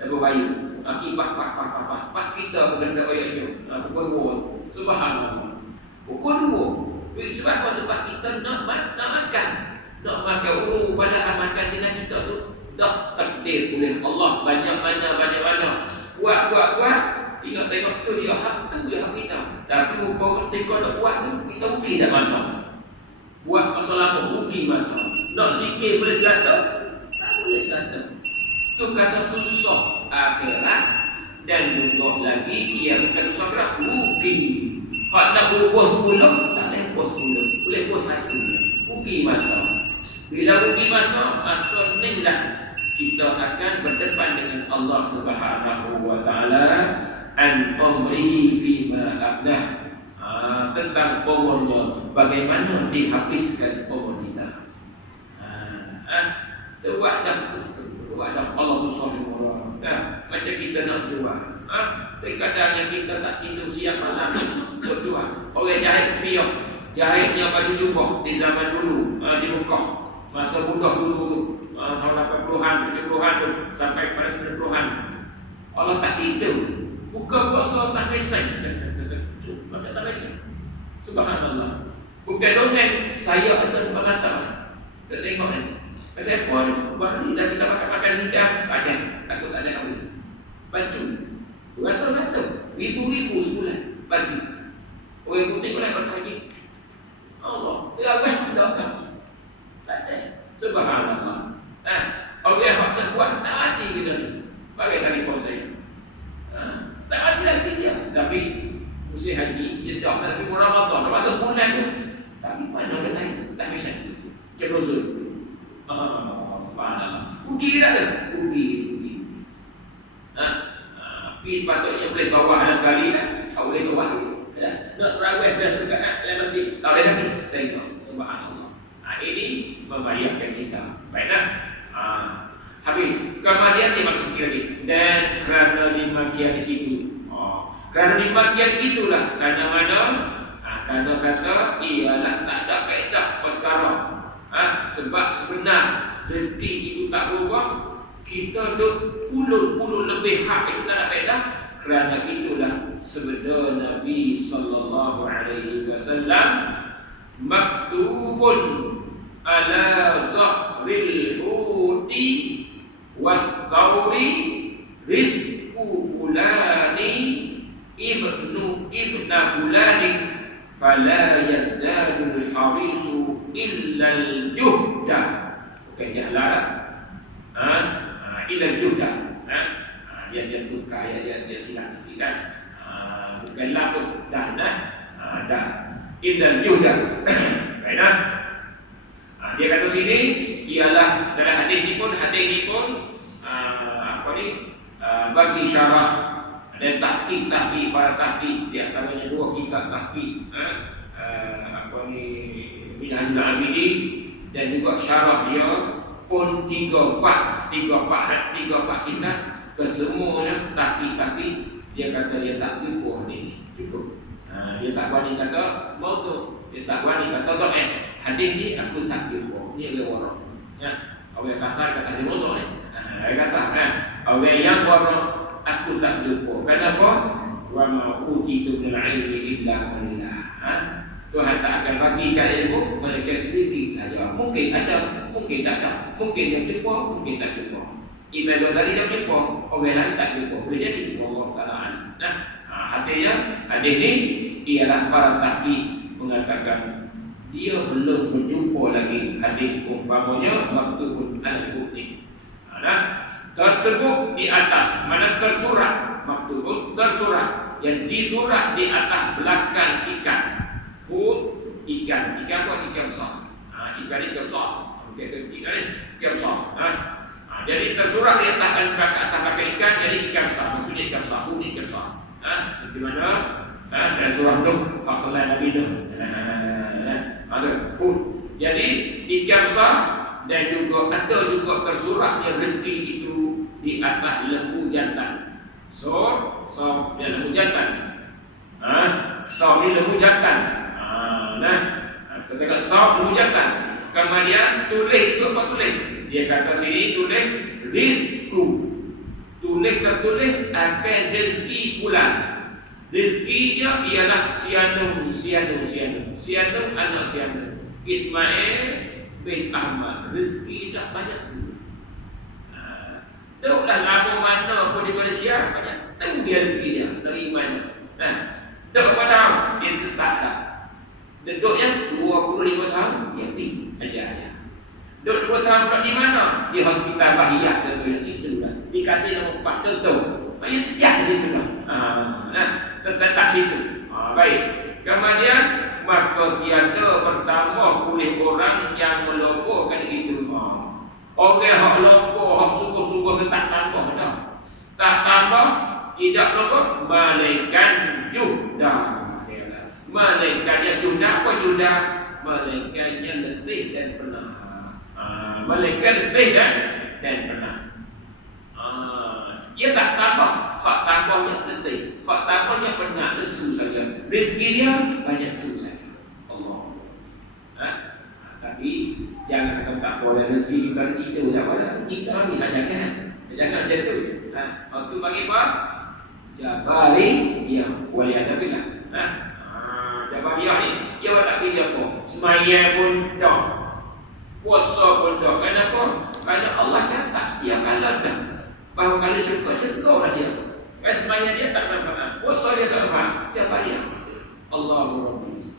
Dapur kayu. Kipas pas kita bergendak ayatnya. Pukul 2. Subhanallah. Pukul 2. Sebab apa? Sebab kita nak makan. Nak makan padahal makan dengan kita tu dah takdir oleh Allah. Banyak mana. Buat. Tengok tu dia hak tu dia hak kita. Tapi rupa ketika nak buat tu kita rugi tak masa. Buat masa lama rugi masa. Nak zikir boleh selata? Tak boleh selata. Tu kata susah akhirat dan juga lagi ia bukan susah akhirat, rugi. Hak nak ubah 10 tak boleh ubah 10. Boleh ubah 1. Rugi masa. Bila rugi masa ni lah kita akan berdepan dengan Allah Subhanahu wa taala an umrihi bima abdah. Tentang umurnya, bagaimana dihabiskan umur kita. Buat dah Allah susah umur. Macam kita nak jual. Terkadang kita tak tidur siang malam berjual. Orang jahit kepiah, jahitnya baju jubah di zaman dulu di Mekah. Masa mudah dulu tahun 80-an, 70-an sampai kepada 90-an. Allah tak tidur. Buka puasa tak mesej. Maka tak mesej. Subhanallah. Bukan dongeng, saya ada depan mata. Tak tengok ni. Pasal apa ni? Buat ni dah kita makan hidang. Ada. Takut tak ada awal. Baju. Ratus-ratus. Ribu-ribu sebulan. Baju. Orang putih pun nak berkaji. Allah. Terawih tidak. Tak ada. Subhanallah. Orang yang tak buat tak mati kita ni. Bagai telefon saya. Tak mati lagi dia. Tapi musim haji dia tak. Tapi Ramadan. Ramadan sebulan tu. Tapi mana orang lain tak bisa. Cebrozul. Subhanallah. Rugi tak tu? Rugi. Tapi sepatutnya boleh tawah sekali lah. Tak boleh tawah. Nak terawih dah dekat dalam masjid. Tak boleh lagi. Tengok. Subhanallah. Ini membayarkan kita. Baiklah. Habis. Kemudian dia masuk sikit lagi. Dan kerana demikian itu. Kerana demikian itulah. Kerana mana? Kerana kata ialah tak ada kaedah perkara. Sebab sebenar rezeki itu tak berubah. Kita duk puluh-puluh lebih hak itu tak ada kaedah. Kerana itulah sabda Nabi sallallahu alaihi wasallam, maktubun ala zahril huti was-thawri rizqu fulani ibna fulanin fala yazdadu al-harisu illa al-juhda. Bukan jahlah. Illa al-juhda. Dia tukar dia silap sikit kan. Bukan lah pun dah dah. Illa al-juhda. Baiklah. Dia kata sini ialah dalam hadis ni pun bagi syarah dan tahqiq para tahqiq, di antaranya 2 kitab tahqiq Minhajul Abidin, dan juga syarah dia pun 3-4 kitab. Kesemuanya tahqiq dia kata dia tak cukup ni cukup. Dia tak berani kata maudhu, dia tak berani kata hadis ni aku tak cukup, ni dia orang orang kasar kata dia maudhu kasar kan. Orang yang orang aku tak lupa. Kenapa? Wa ma utitu min ilmi illa qalila. Tuhan tak akan bagikan ilmu mereka sedikit saja. Mungkin ada, mungkin tak ada. Mungkin dia lupa, mungkin tak lupa. Imam Ghazali dia lupa, orang lain tak lupa. Boleh jadi Allah Taala. Hasilnya hadis ni ialah para tahqiq mengatakan dia belum berjumpa lagi hadis umpamanya maktubun al-Qur'an. Tersebut di atas, mana tersurat, maktubun tersurat, yang disurat di atas belakang ikan. Ikan apa? Ikan besar. Ikan besar. Okey, ikan besar. Jadi tersurat di atas belakang ikan, jadi ikan besar. Maksudnya ikan besar, ikan besar. Seperti mana? Dalam surah Nuh, haqullah Nabi Nuh. Jadi ikan besar, dan juga ada juga tersurat yang rezeki itu di atas lembu jantan. So dia lembu jantan. So ni lembu jantan. Ketika lembu jantan. Kemudian tulis itu apa tulis? Dia kata sini tulis rizku. Tertulis akan rezeki pula. Rezekinya ialah Sianum anak Sianum. Ismail bin Ahmad. Rezeki dah banyak tu. Tahulah lama mana pun di Malaysia, banyak tahu dia rezeki dia dari mana. Tak pada dia tak dah. Duduknya 25 tahun dia pergi ajar. Duduk 2 tahun di mana? Di hospital Bahiyah tentunya situ kan. Di katil nombor 4 tentu. Banyak sejak di situ lah. Tetap situ. Baik. Kemudian maka tiada bertambah oleh orang yang meloporkan itu. Orang hak lopor, hak sungguh-sungguh tak tambah dah. Tak tambah, tidak lopor, malaikat juhda. Malaikatnya juhda apa juhda? Malaikatnya letih dan penat. Malaikat letih dan penat. Dia tak tambah, hak tambahnya letih, hak tambahnya penat, lesu saja. Rezeki dia banyak tu saja. Allah. Tapi jangan kata tak boleh rezeki kita tidur tak boleh. Kita ni jangan jatuh. Waktu bagi apa? Jabari yang waliyadillah. Jabariyah ni dia tak kira apa. Semaya pun tak. Puasa pun tak. Kenapa? Kerana Allah catat setiap kala dah. Bahawa kalau syurga lah dia. Semaya dia tak nampak. Puasa dia tak nampak. Jabariyah. Allahu Rabbi.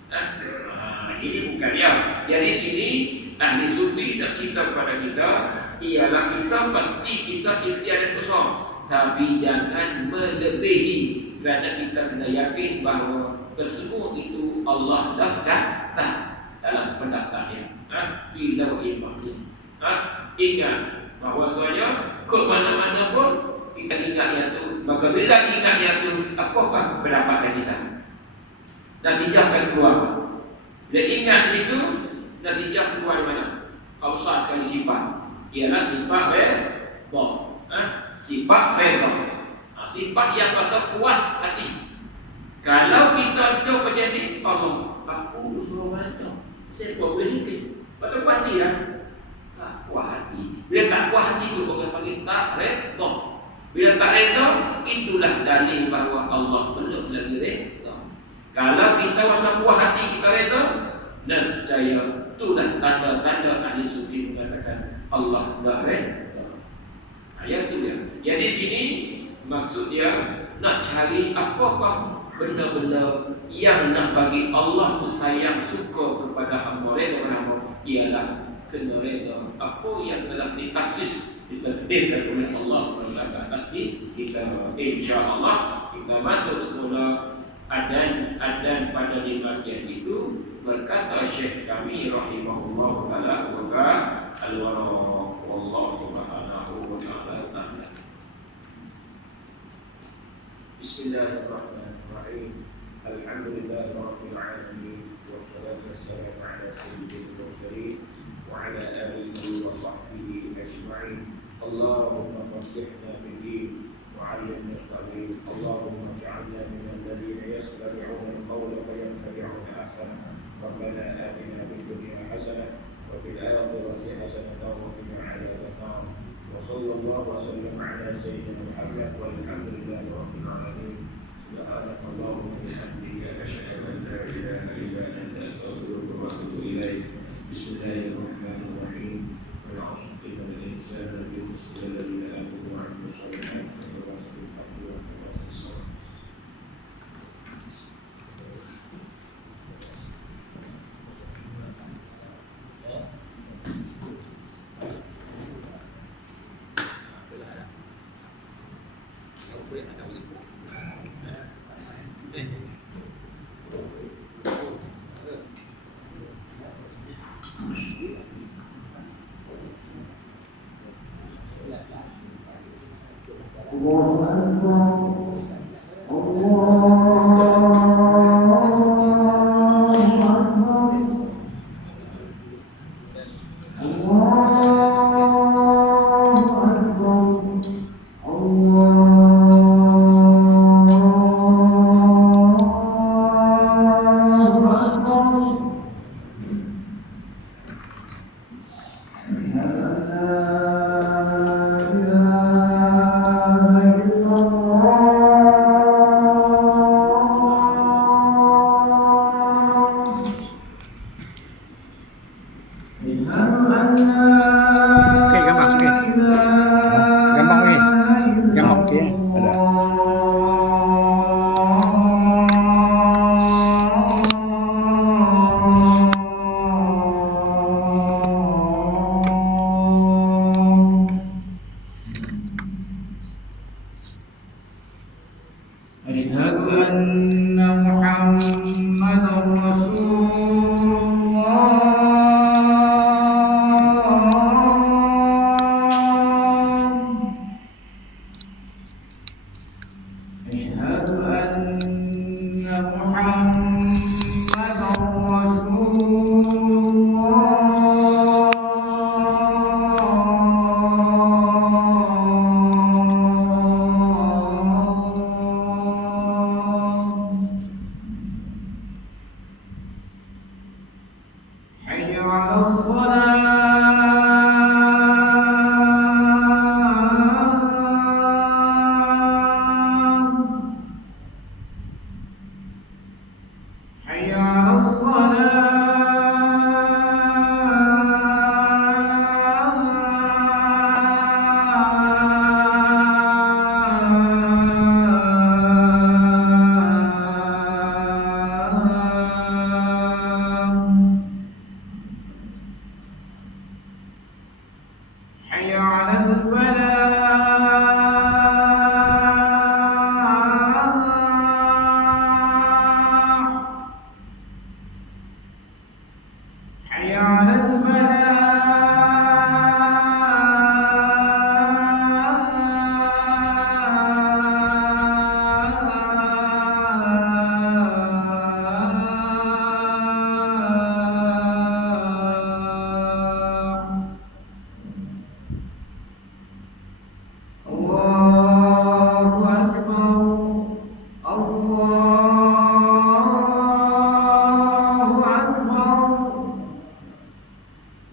Ini bukan dia. Jadi sini ahli sufi nak cerita kepada kita ialah kita pasti kita ikhtiar yang besar. Tapi jangan melebihi. Kerana kita kena yakin bahawa kesemua itu Allah dah catat dalam pendaftarannya. Bila wahimahnya. Ingat bahawasanya ke mana-mana pun kita ingat yang tu. Maka bila ingat yang tu, apakah pendapatan kita? Natijah akan keluar. Bila ingat di situ, natijah keluar di mana? Kalau besar sekali sifat. Ialah sifat redha. Sifat redha. Sifat yang pasal puas hati. Kalau kita ada macam ni, Allah, aku suruh mana? Saya boleh sikit. Pasal puas hati lah. Tak puas hati. Bila tak puas hati tu, orang panggil tak redha. Bila tak redha, itulah dalil bahawa Allah belum lagi redha. Kalau kita pasal puas hati kita redha, nescaya itulah tanda-tanda ahli sufi mengatakan Allah dah redha. Ayat tu ya. Jadi sini maksud dia nak cari apakah benda-benda yang nak bagi Allah tu sayang, suka kepada hamba, reda kepada hamba, ialah kena reda apa yang telah ditaksis, ditakdirkan oleh Allah SWT atas kita. InsyaAllah kita masuk semula adan pada 5 kiat itu. Berkata Syekh kami rahimahullah ta'ala wa al-wara wallahu subhanahu wa ta'ala. Bismillahirrahmanirrahim. Alhamdulillahi rabbil alamin, wassalatu wassalamu ala sayyidil mursalin wa ala alihi wa sahbihi ajma'in. Allahumma fasihna bid-din wa 'allimna at-ta'wil. Allahumma ij'alna min alladhina yastami'una al-qawla fayattabi'una ahsana. ربنا آتنا في الدنيا حسنة وفي الآخرة حسنة وقنا عذاب النار. وصلى الله وسلم على سيدنا محمد والحمد لله رب العالمين. سبحانك اللهم وبحمدك أشهد أن لا إله إلا أنت أستغفرك وأتوب إليك. بسم الله الرحمن الرحيم. والعصر إن الإنسان لفي خسر إلا الذين آمنوا وعملوا الصالحات وتواصوا بالحق وتواصوا بالصبر.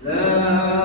لا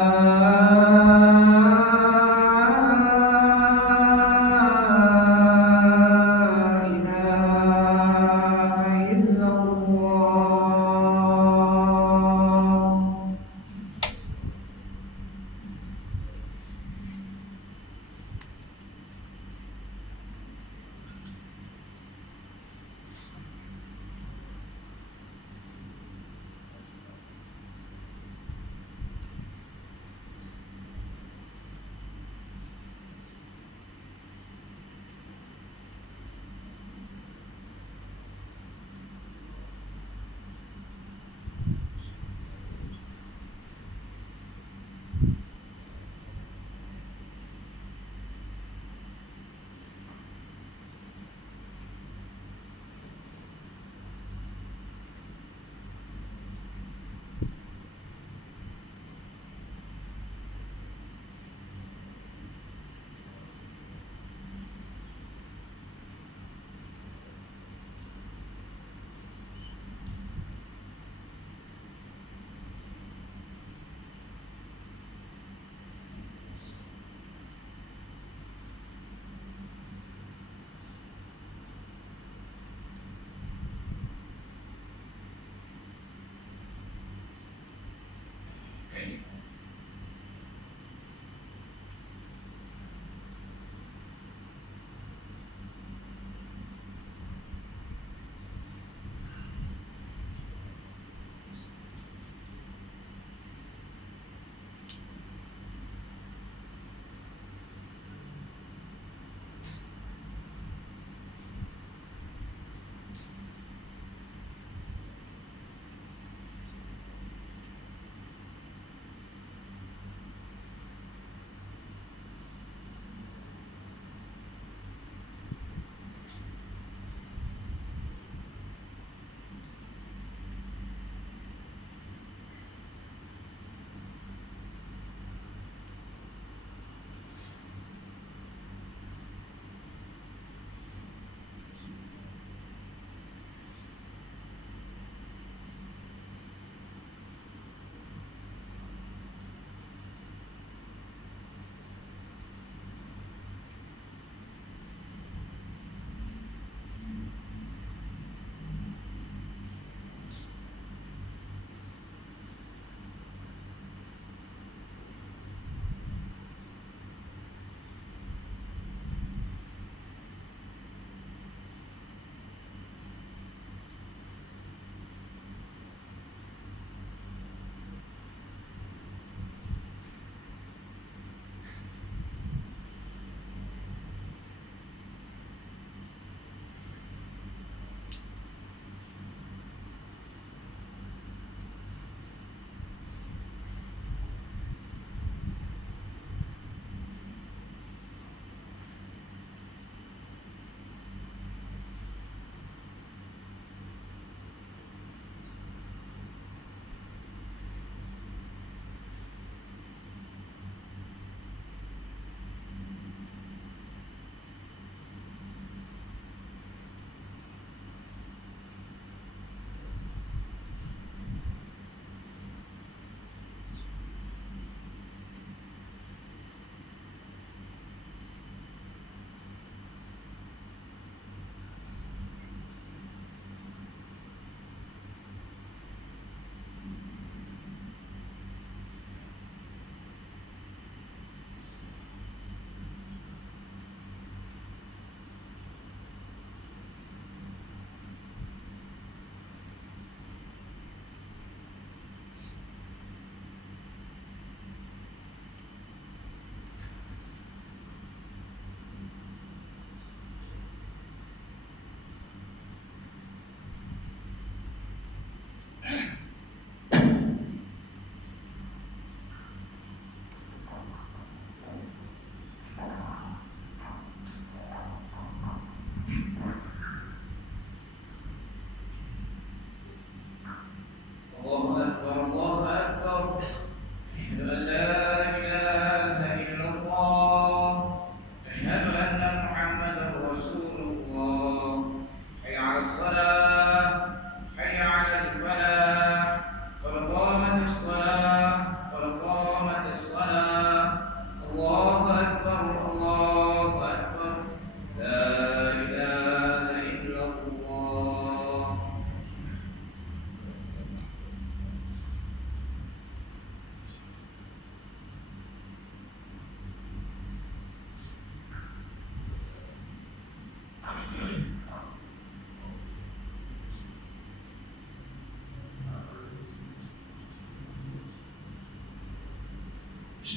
لا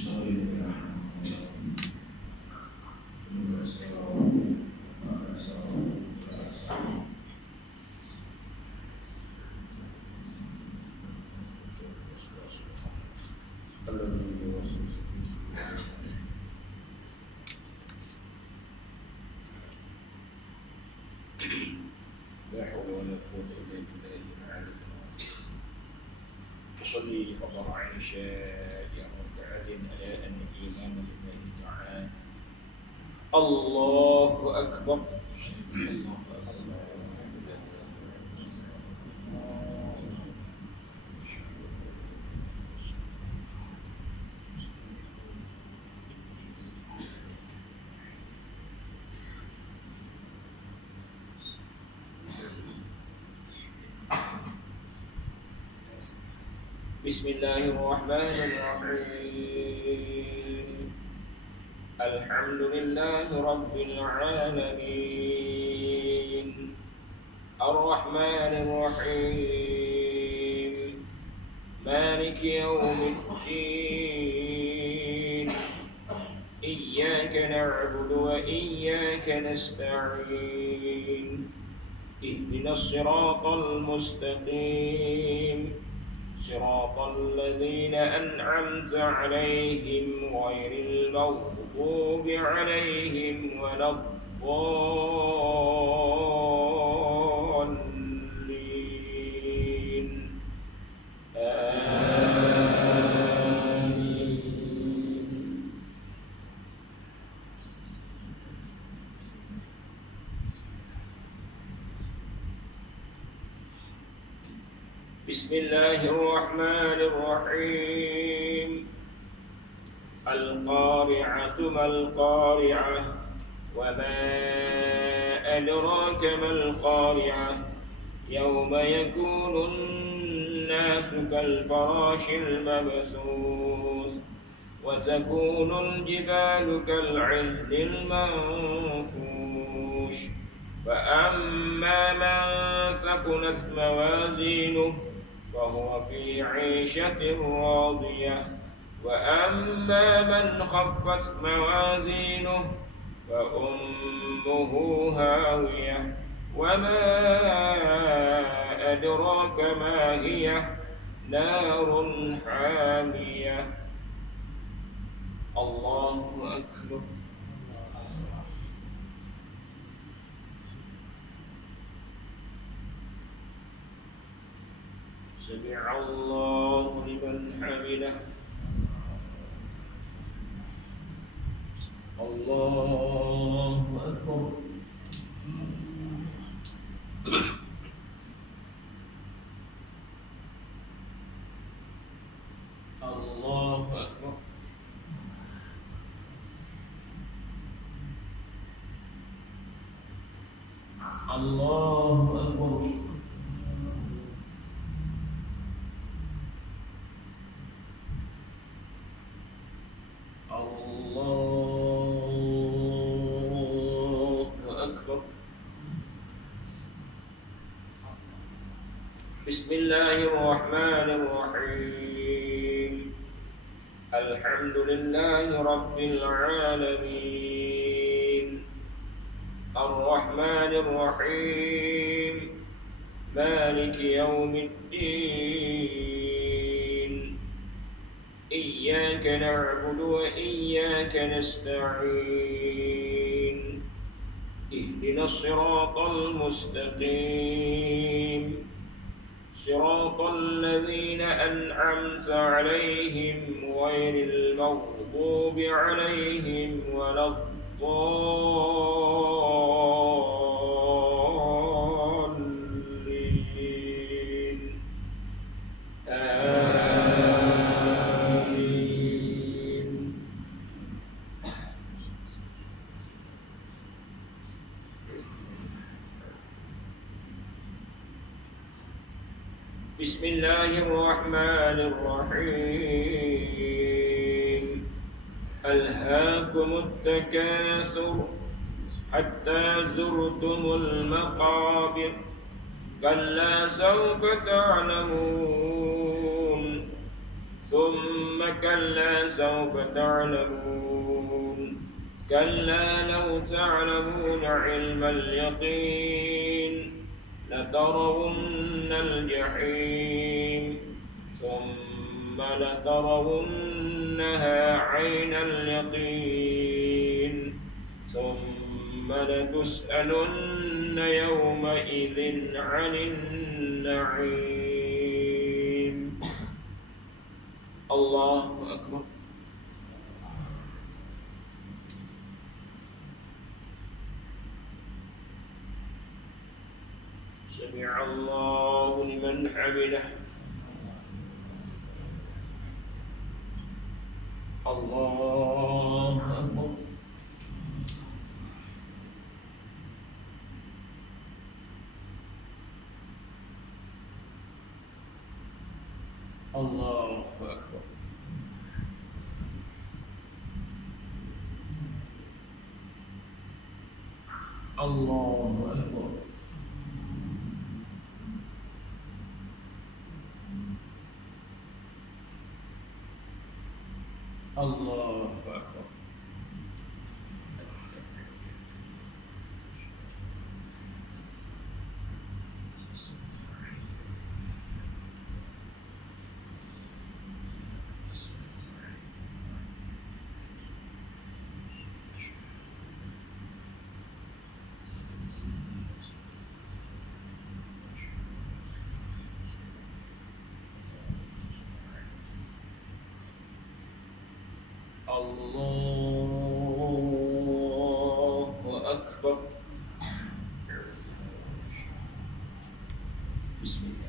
حول ولا قوة إلا بالله العلي العظيم. أصلي فرض عشاء ركعة على أن الإمام لله تعالى. الله أكبر. الله أكبر. بسم الله الرحمن الرحيم. الحمد لله رب العالمين الرحمن الرحيم مالك يوم الدين إياك نعبد وإياك نستعين اهدنا الصراط المستقيم صراط الذين أنعمت عليهم غير المغضوب عليهم ولا الضالين آمين. بسم الله الرحمن الرحيم. القارعة ما القارعة وما أدراك ما القارعة يوم يكون الناس كالفراش المبثوث وتكون الجبال كالعهن المنفوش فأما من ثقلت موازينه فهو في عيشة راضية وأما من خفت موازينه فأمه هاوية وما أدراك ما هي نار حامية. الله أكبر. سمع الله لمن حمده. الله أكبر. الله أكبر. الله أكبر. بسم الله الرحمن الرحيم. الحمد لله رب العالمين الرحمن الرحيم مالك يوم الدين إياك نعبد وإياك نستعين اهدنا الصراط المستقيم صراط الذين أنعمت عليهم غير المغضوب عليهم ولا الضالين آمين. بسم الله الرحمن الرحيم. ألهاكم التكاثر حتى زرتم المقابر كلا سوف تعلمون ثم كلا سوف تعلمون كلا لو تعلمون علم اليقين لترون الجحيم ثم لترونها عين اليقين ثم لتسألن يومئذ عن النعيم. الله أكبر. سمع الله لمن حمده. الله أكبر. الله أكبر. الله أكبر. الله أكبر. الله أكبر. بسم الله.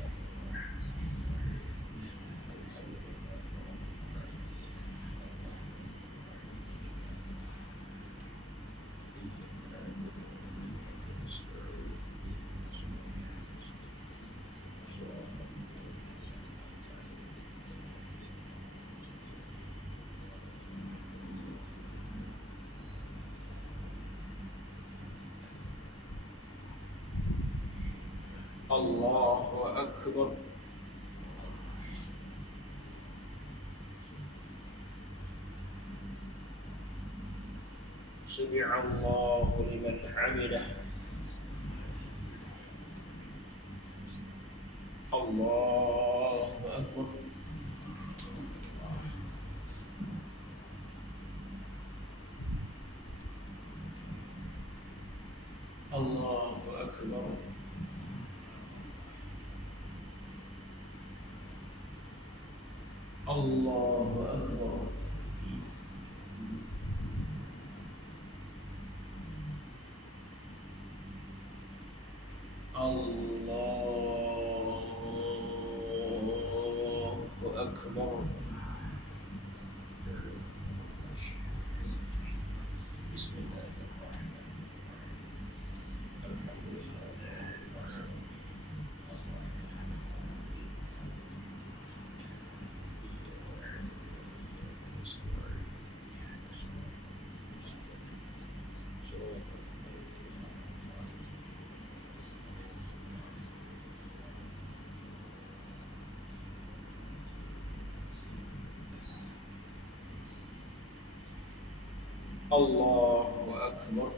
الله أكبر. سمع الله لمن حمده. الله أكبر. الله أكبر. الله أكبر. الله أكبر. بسم الله الرحمن الرحيم. الحمد لله. الله أكبر.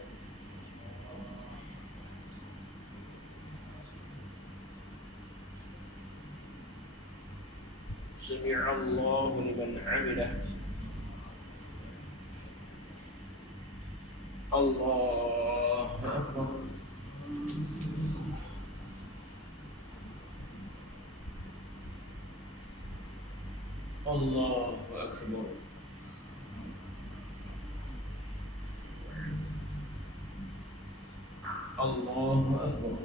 سمع الله لمن حمده. الله أكبر. الله أكبر. الله أكبر.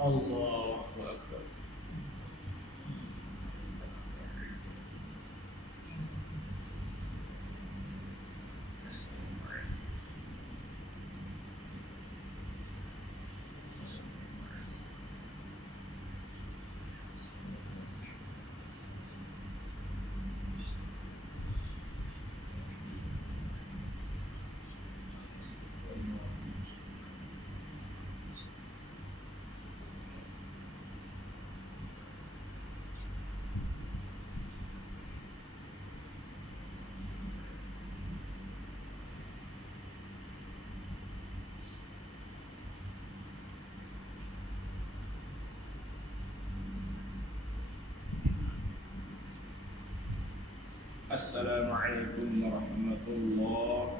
الله أكبر. Assalamualaikum warahmatullahi.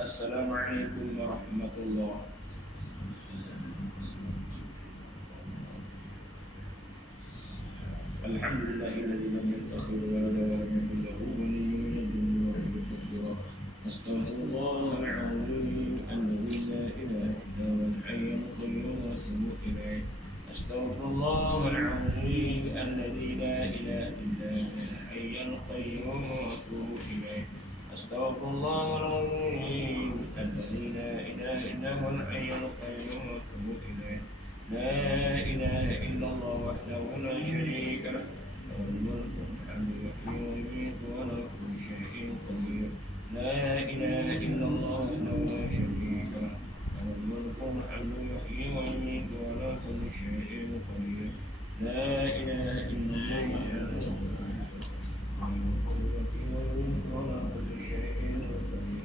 Assalamualaikum warahmatullahi. Alhamdulillahilladzi lam yattakhidh walada wa lam yakul lahu waliyyun min ad-dunya wa lam yakul lahu astaghfirullah al-'azim alladzi la ilaha illa huwal hayyul qayyum wa atubu ilaih. Astaghfirullah al-'azim alladzi la ilaha illa huwal hayyul qayyum wa atubu ilaih. Astaghfirullah al-'azim alladzi la ilaha illa huwal hayyul qayyum wa atubu ilaih. لا إله إلا الله وحده لا شريك له له الملك والحمد يحيي ويميت وعلى كل شيء قدير. لا إله إلا الله وحده لا شريك له له الملك والحمد يحيي ويميت وعلى كل شيء قدير. لا إله إلا الله وحده لا شريك له وعلى كل شيء قدير.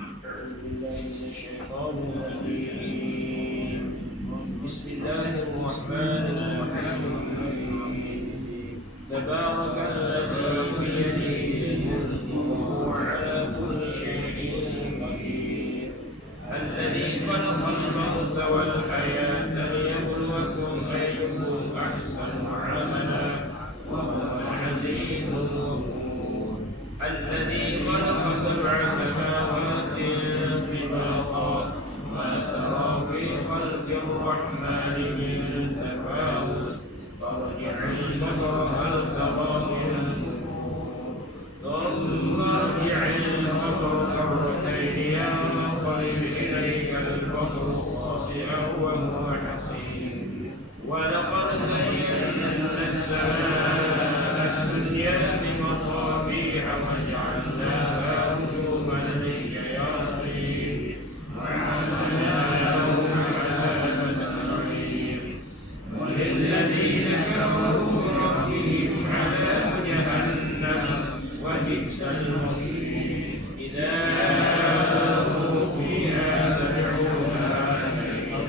أعوذ بالله من الشيطان الرجيم. بسم الله الرحمن الرحيم. تبارك الذي بيده الملك وهو على كل شيء قدير. الذي خلق الموت والحياة ليبلوكم أيكم أحسن عملا وهو العزيز الغفور. الذي خلق سبع سماوات طباقا ما ترى في خلق الرحمن من تفاوت فارجع البصر هل ترى من فطور ثم ارجع البصر كرتين ينقلب إليك البصر خاسئا وهو حسير. ولقد زينا السماء الدنيا بمصابيح وجعلناها رجوما للشياطين وأعتدناهم عذاب السعير. وللذين كفروا بربهم عذاب جهنم وبئس المصير. إذا ألقوا فيها سمعوا لها شيئا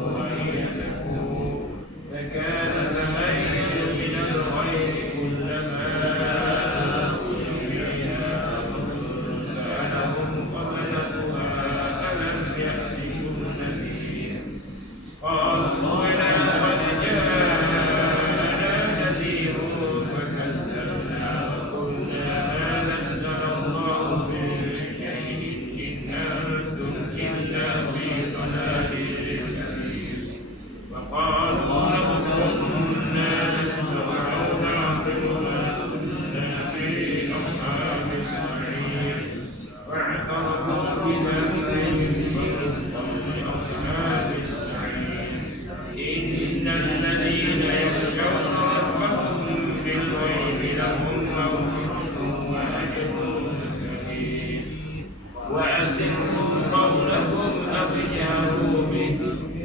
وهي تكور فكان كميت من الغيظ كلما ألقوا فيها سألهم خزنتها ألم يأتكم نذير قالوا بلى قد جاءنا نذير فكذبنا وقلنا ما نزل الله من شيء إن أنتم إلا في ضلال كبير. وقالوا لو كنا نسمع أو نعقل ما كنا في أصحاب السعير. فاعترفوا بذنبهم فسحقا لأصحاب السعير. إن الذين يخشون ربهم بالغيب لهم مغفرة وأجر كبير. وأسروا قولكم أو اجهروا به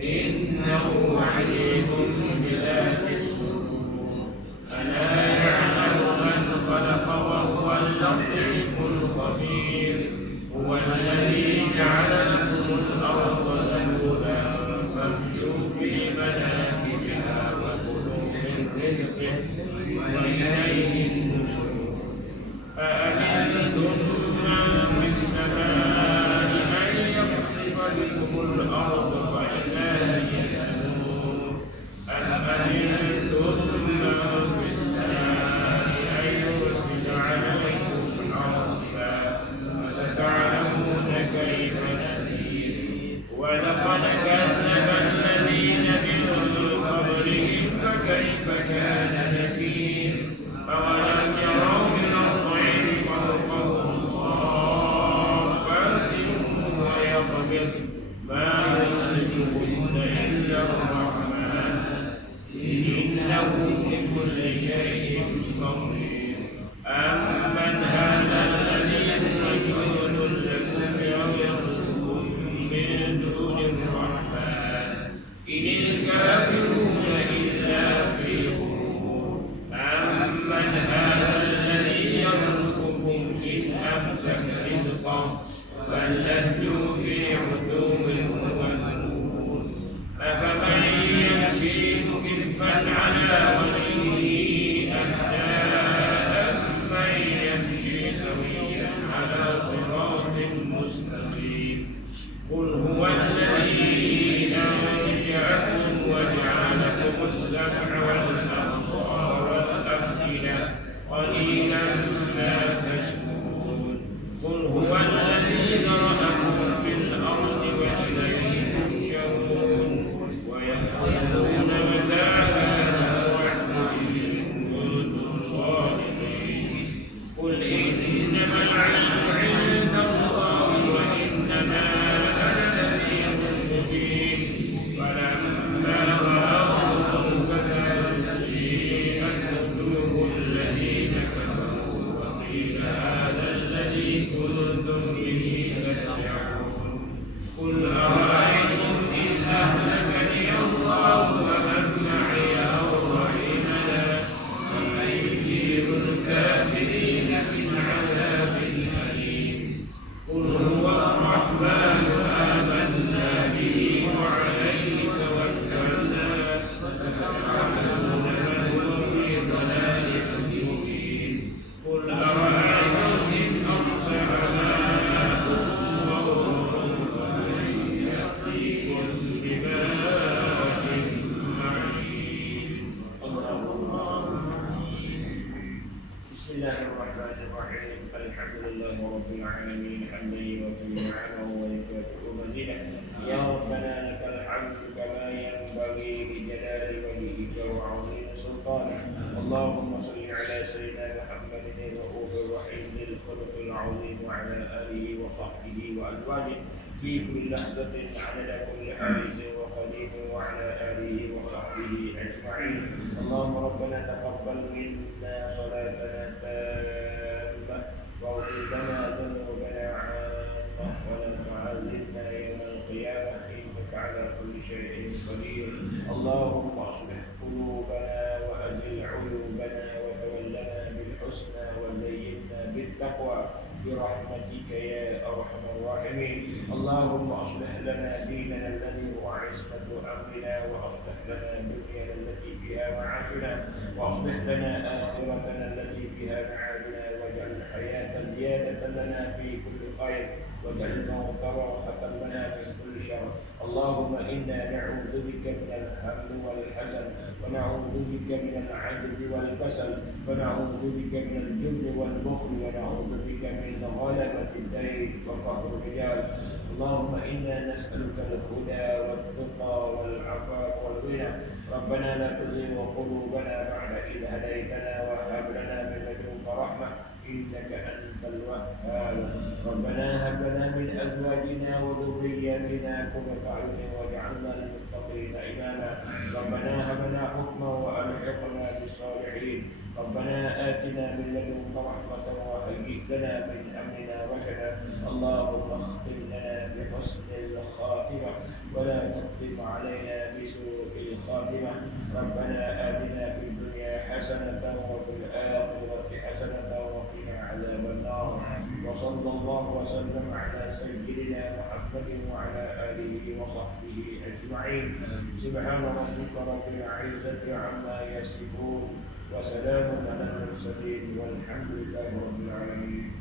إنه عليم بذات الصدور. ألا يعلم من خلق وهو اللطيف الخبير. هو الذي جعل لكم الأرض ذلولا فامشوا في مناكبها وكلوا من رزقه وإليه النشور. أأمنتم من في السماء أن يخسف بكم الأرض فإذا هي تمور. أم أمنتم من في السماء أن يرسل عليكم حاصبا فستعلمون كيف نذير. ولقد كذب الذين من قبلهم فكيف كان نكير. أولم يروا إلى الطير فوقهم صافات ويقبض ما يمسكهن إلا الرحمن إنه بكل شيء بصير. أمن هذا الذي رجل لكم يرزقكم من دون الرحمن إن الكافرون إلا في غرور. أمن هذا الذي يرزقكم إن أمسك رزقه بل لجوا في عتو ونفور. أفمن يمشي مكبا على وجهه نمشي سويا على صراط مستقيم. قل هو الذي أنشأكم وجعل لكم السمع والأبصار والأفئدة قليلا ما تشكرون. قل هو الذي ذرأكم في الأرض وإليه تحشرون. ويقولون متى هذا الوعد إن كنتم صادقين. قل إنما العلم عند الله وإنما أنا نذير مبين. فلما رأوه بدأوا سيئت وجوه الذين كفروا وقيل هذا الذي كنتم به تدعون. قل أرأيتم إن أهلكني الله ومن معي أو رحمنا فمن يجير الكافرين من عذاب أليم. قل هو الرحمن آمنا به وعليه توكلنا فسيعلمون من هو في ضلال مبين. قل أرأيتم إن أصبح ماؤكم غورا فمن يأتيكم بماء معين. بسم الله الرحمن الرحيم. الحمد لله رب العالمين حمدا يوفي نعمه ويكافئ مزيده. يا ربنا لك الحمد كما ينبغي لجلال وجهك وعظيم سلطانك. اللهم صل على سيدنا محمد الرؤوف الرحيم ذي الخلق العظيم وعلى آله وصحبه وأزواجه في كل لحظة عدد كل حديث وقديم وعلى آله وصحبه أجمعين. اللهم ربنا تقبل منا صلاتنا التامة واغفر لنا ذنوبنا عامة ولا تعذبنا يوم القيامة إنك على كل شيء قدير. اللهم أصلح قلوبنا وأزل عيوبنا وتولنا بالحسنى وزينا بالتقوى برحمتك يا أرحم الراحمين. اللهم أصلح لنا ديننا الذي هو عصمة أمرنا وأصلح لنا دنيانا التي فيها معاشنا وأصلح لنا آخرتنا التي فيها معادنا واجعل الحياة زيادة لنا في كل خير واجعل الموت راحة لنا من كل شر. اللهم إنا نعوذ بك من الهم والحزن ونعوذ بك من العجز والكسل ونعوذ بك من الجبن والبخل ونعوذ بك من غلبة الدين وقهر الرجال. اللهم إنا نسألك الهدى والتقى والعفاف والغنى. ربنا لا تزغ قلوبنا بعد إذ هديتنا وهب لنا من لدنك رحمة إنك أنت الوهاب. ربنا هب لنا من أزواجنا وذرياتنا قرة أعين واجعلنا للمتقين إماما. ربنا هب لنا حكما وألحقنا بالصالحين. ربنا آتنا من لدنك رحمة وهيئ لنا من أمرنا رشدا. اللهم اختم لنا بحسن الخاتمة ولا تختم علينا بسوء الخاتمة. ربنا آتنا في الدنيا حسنة وفي الآخرة حسنة وقنا عذاب النار. وصلى الله وسلم على سيدنا محمد وعلى آله وصحبه أجمعين. سبحان ربك رب العزة عما يصفون وسلام على المرسلين والحمد لله رب العالمين.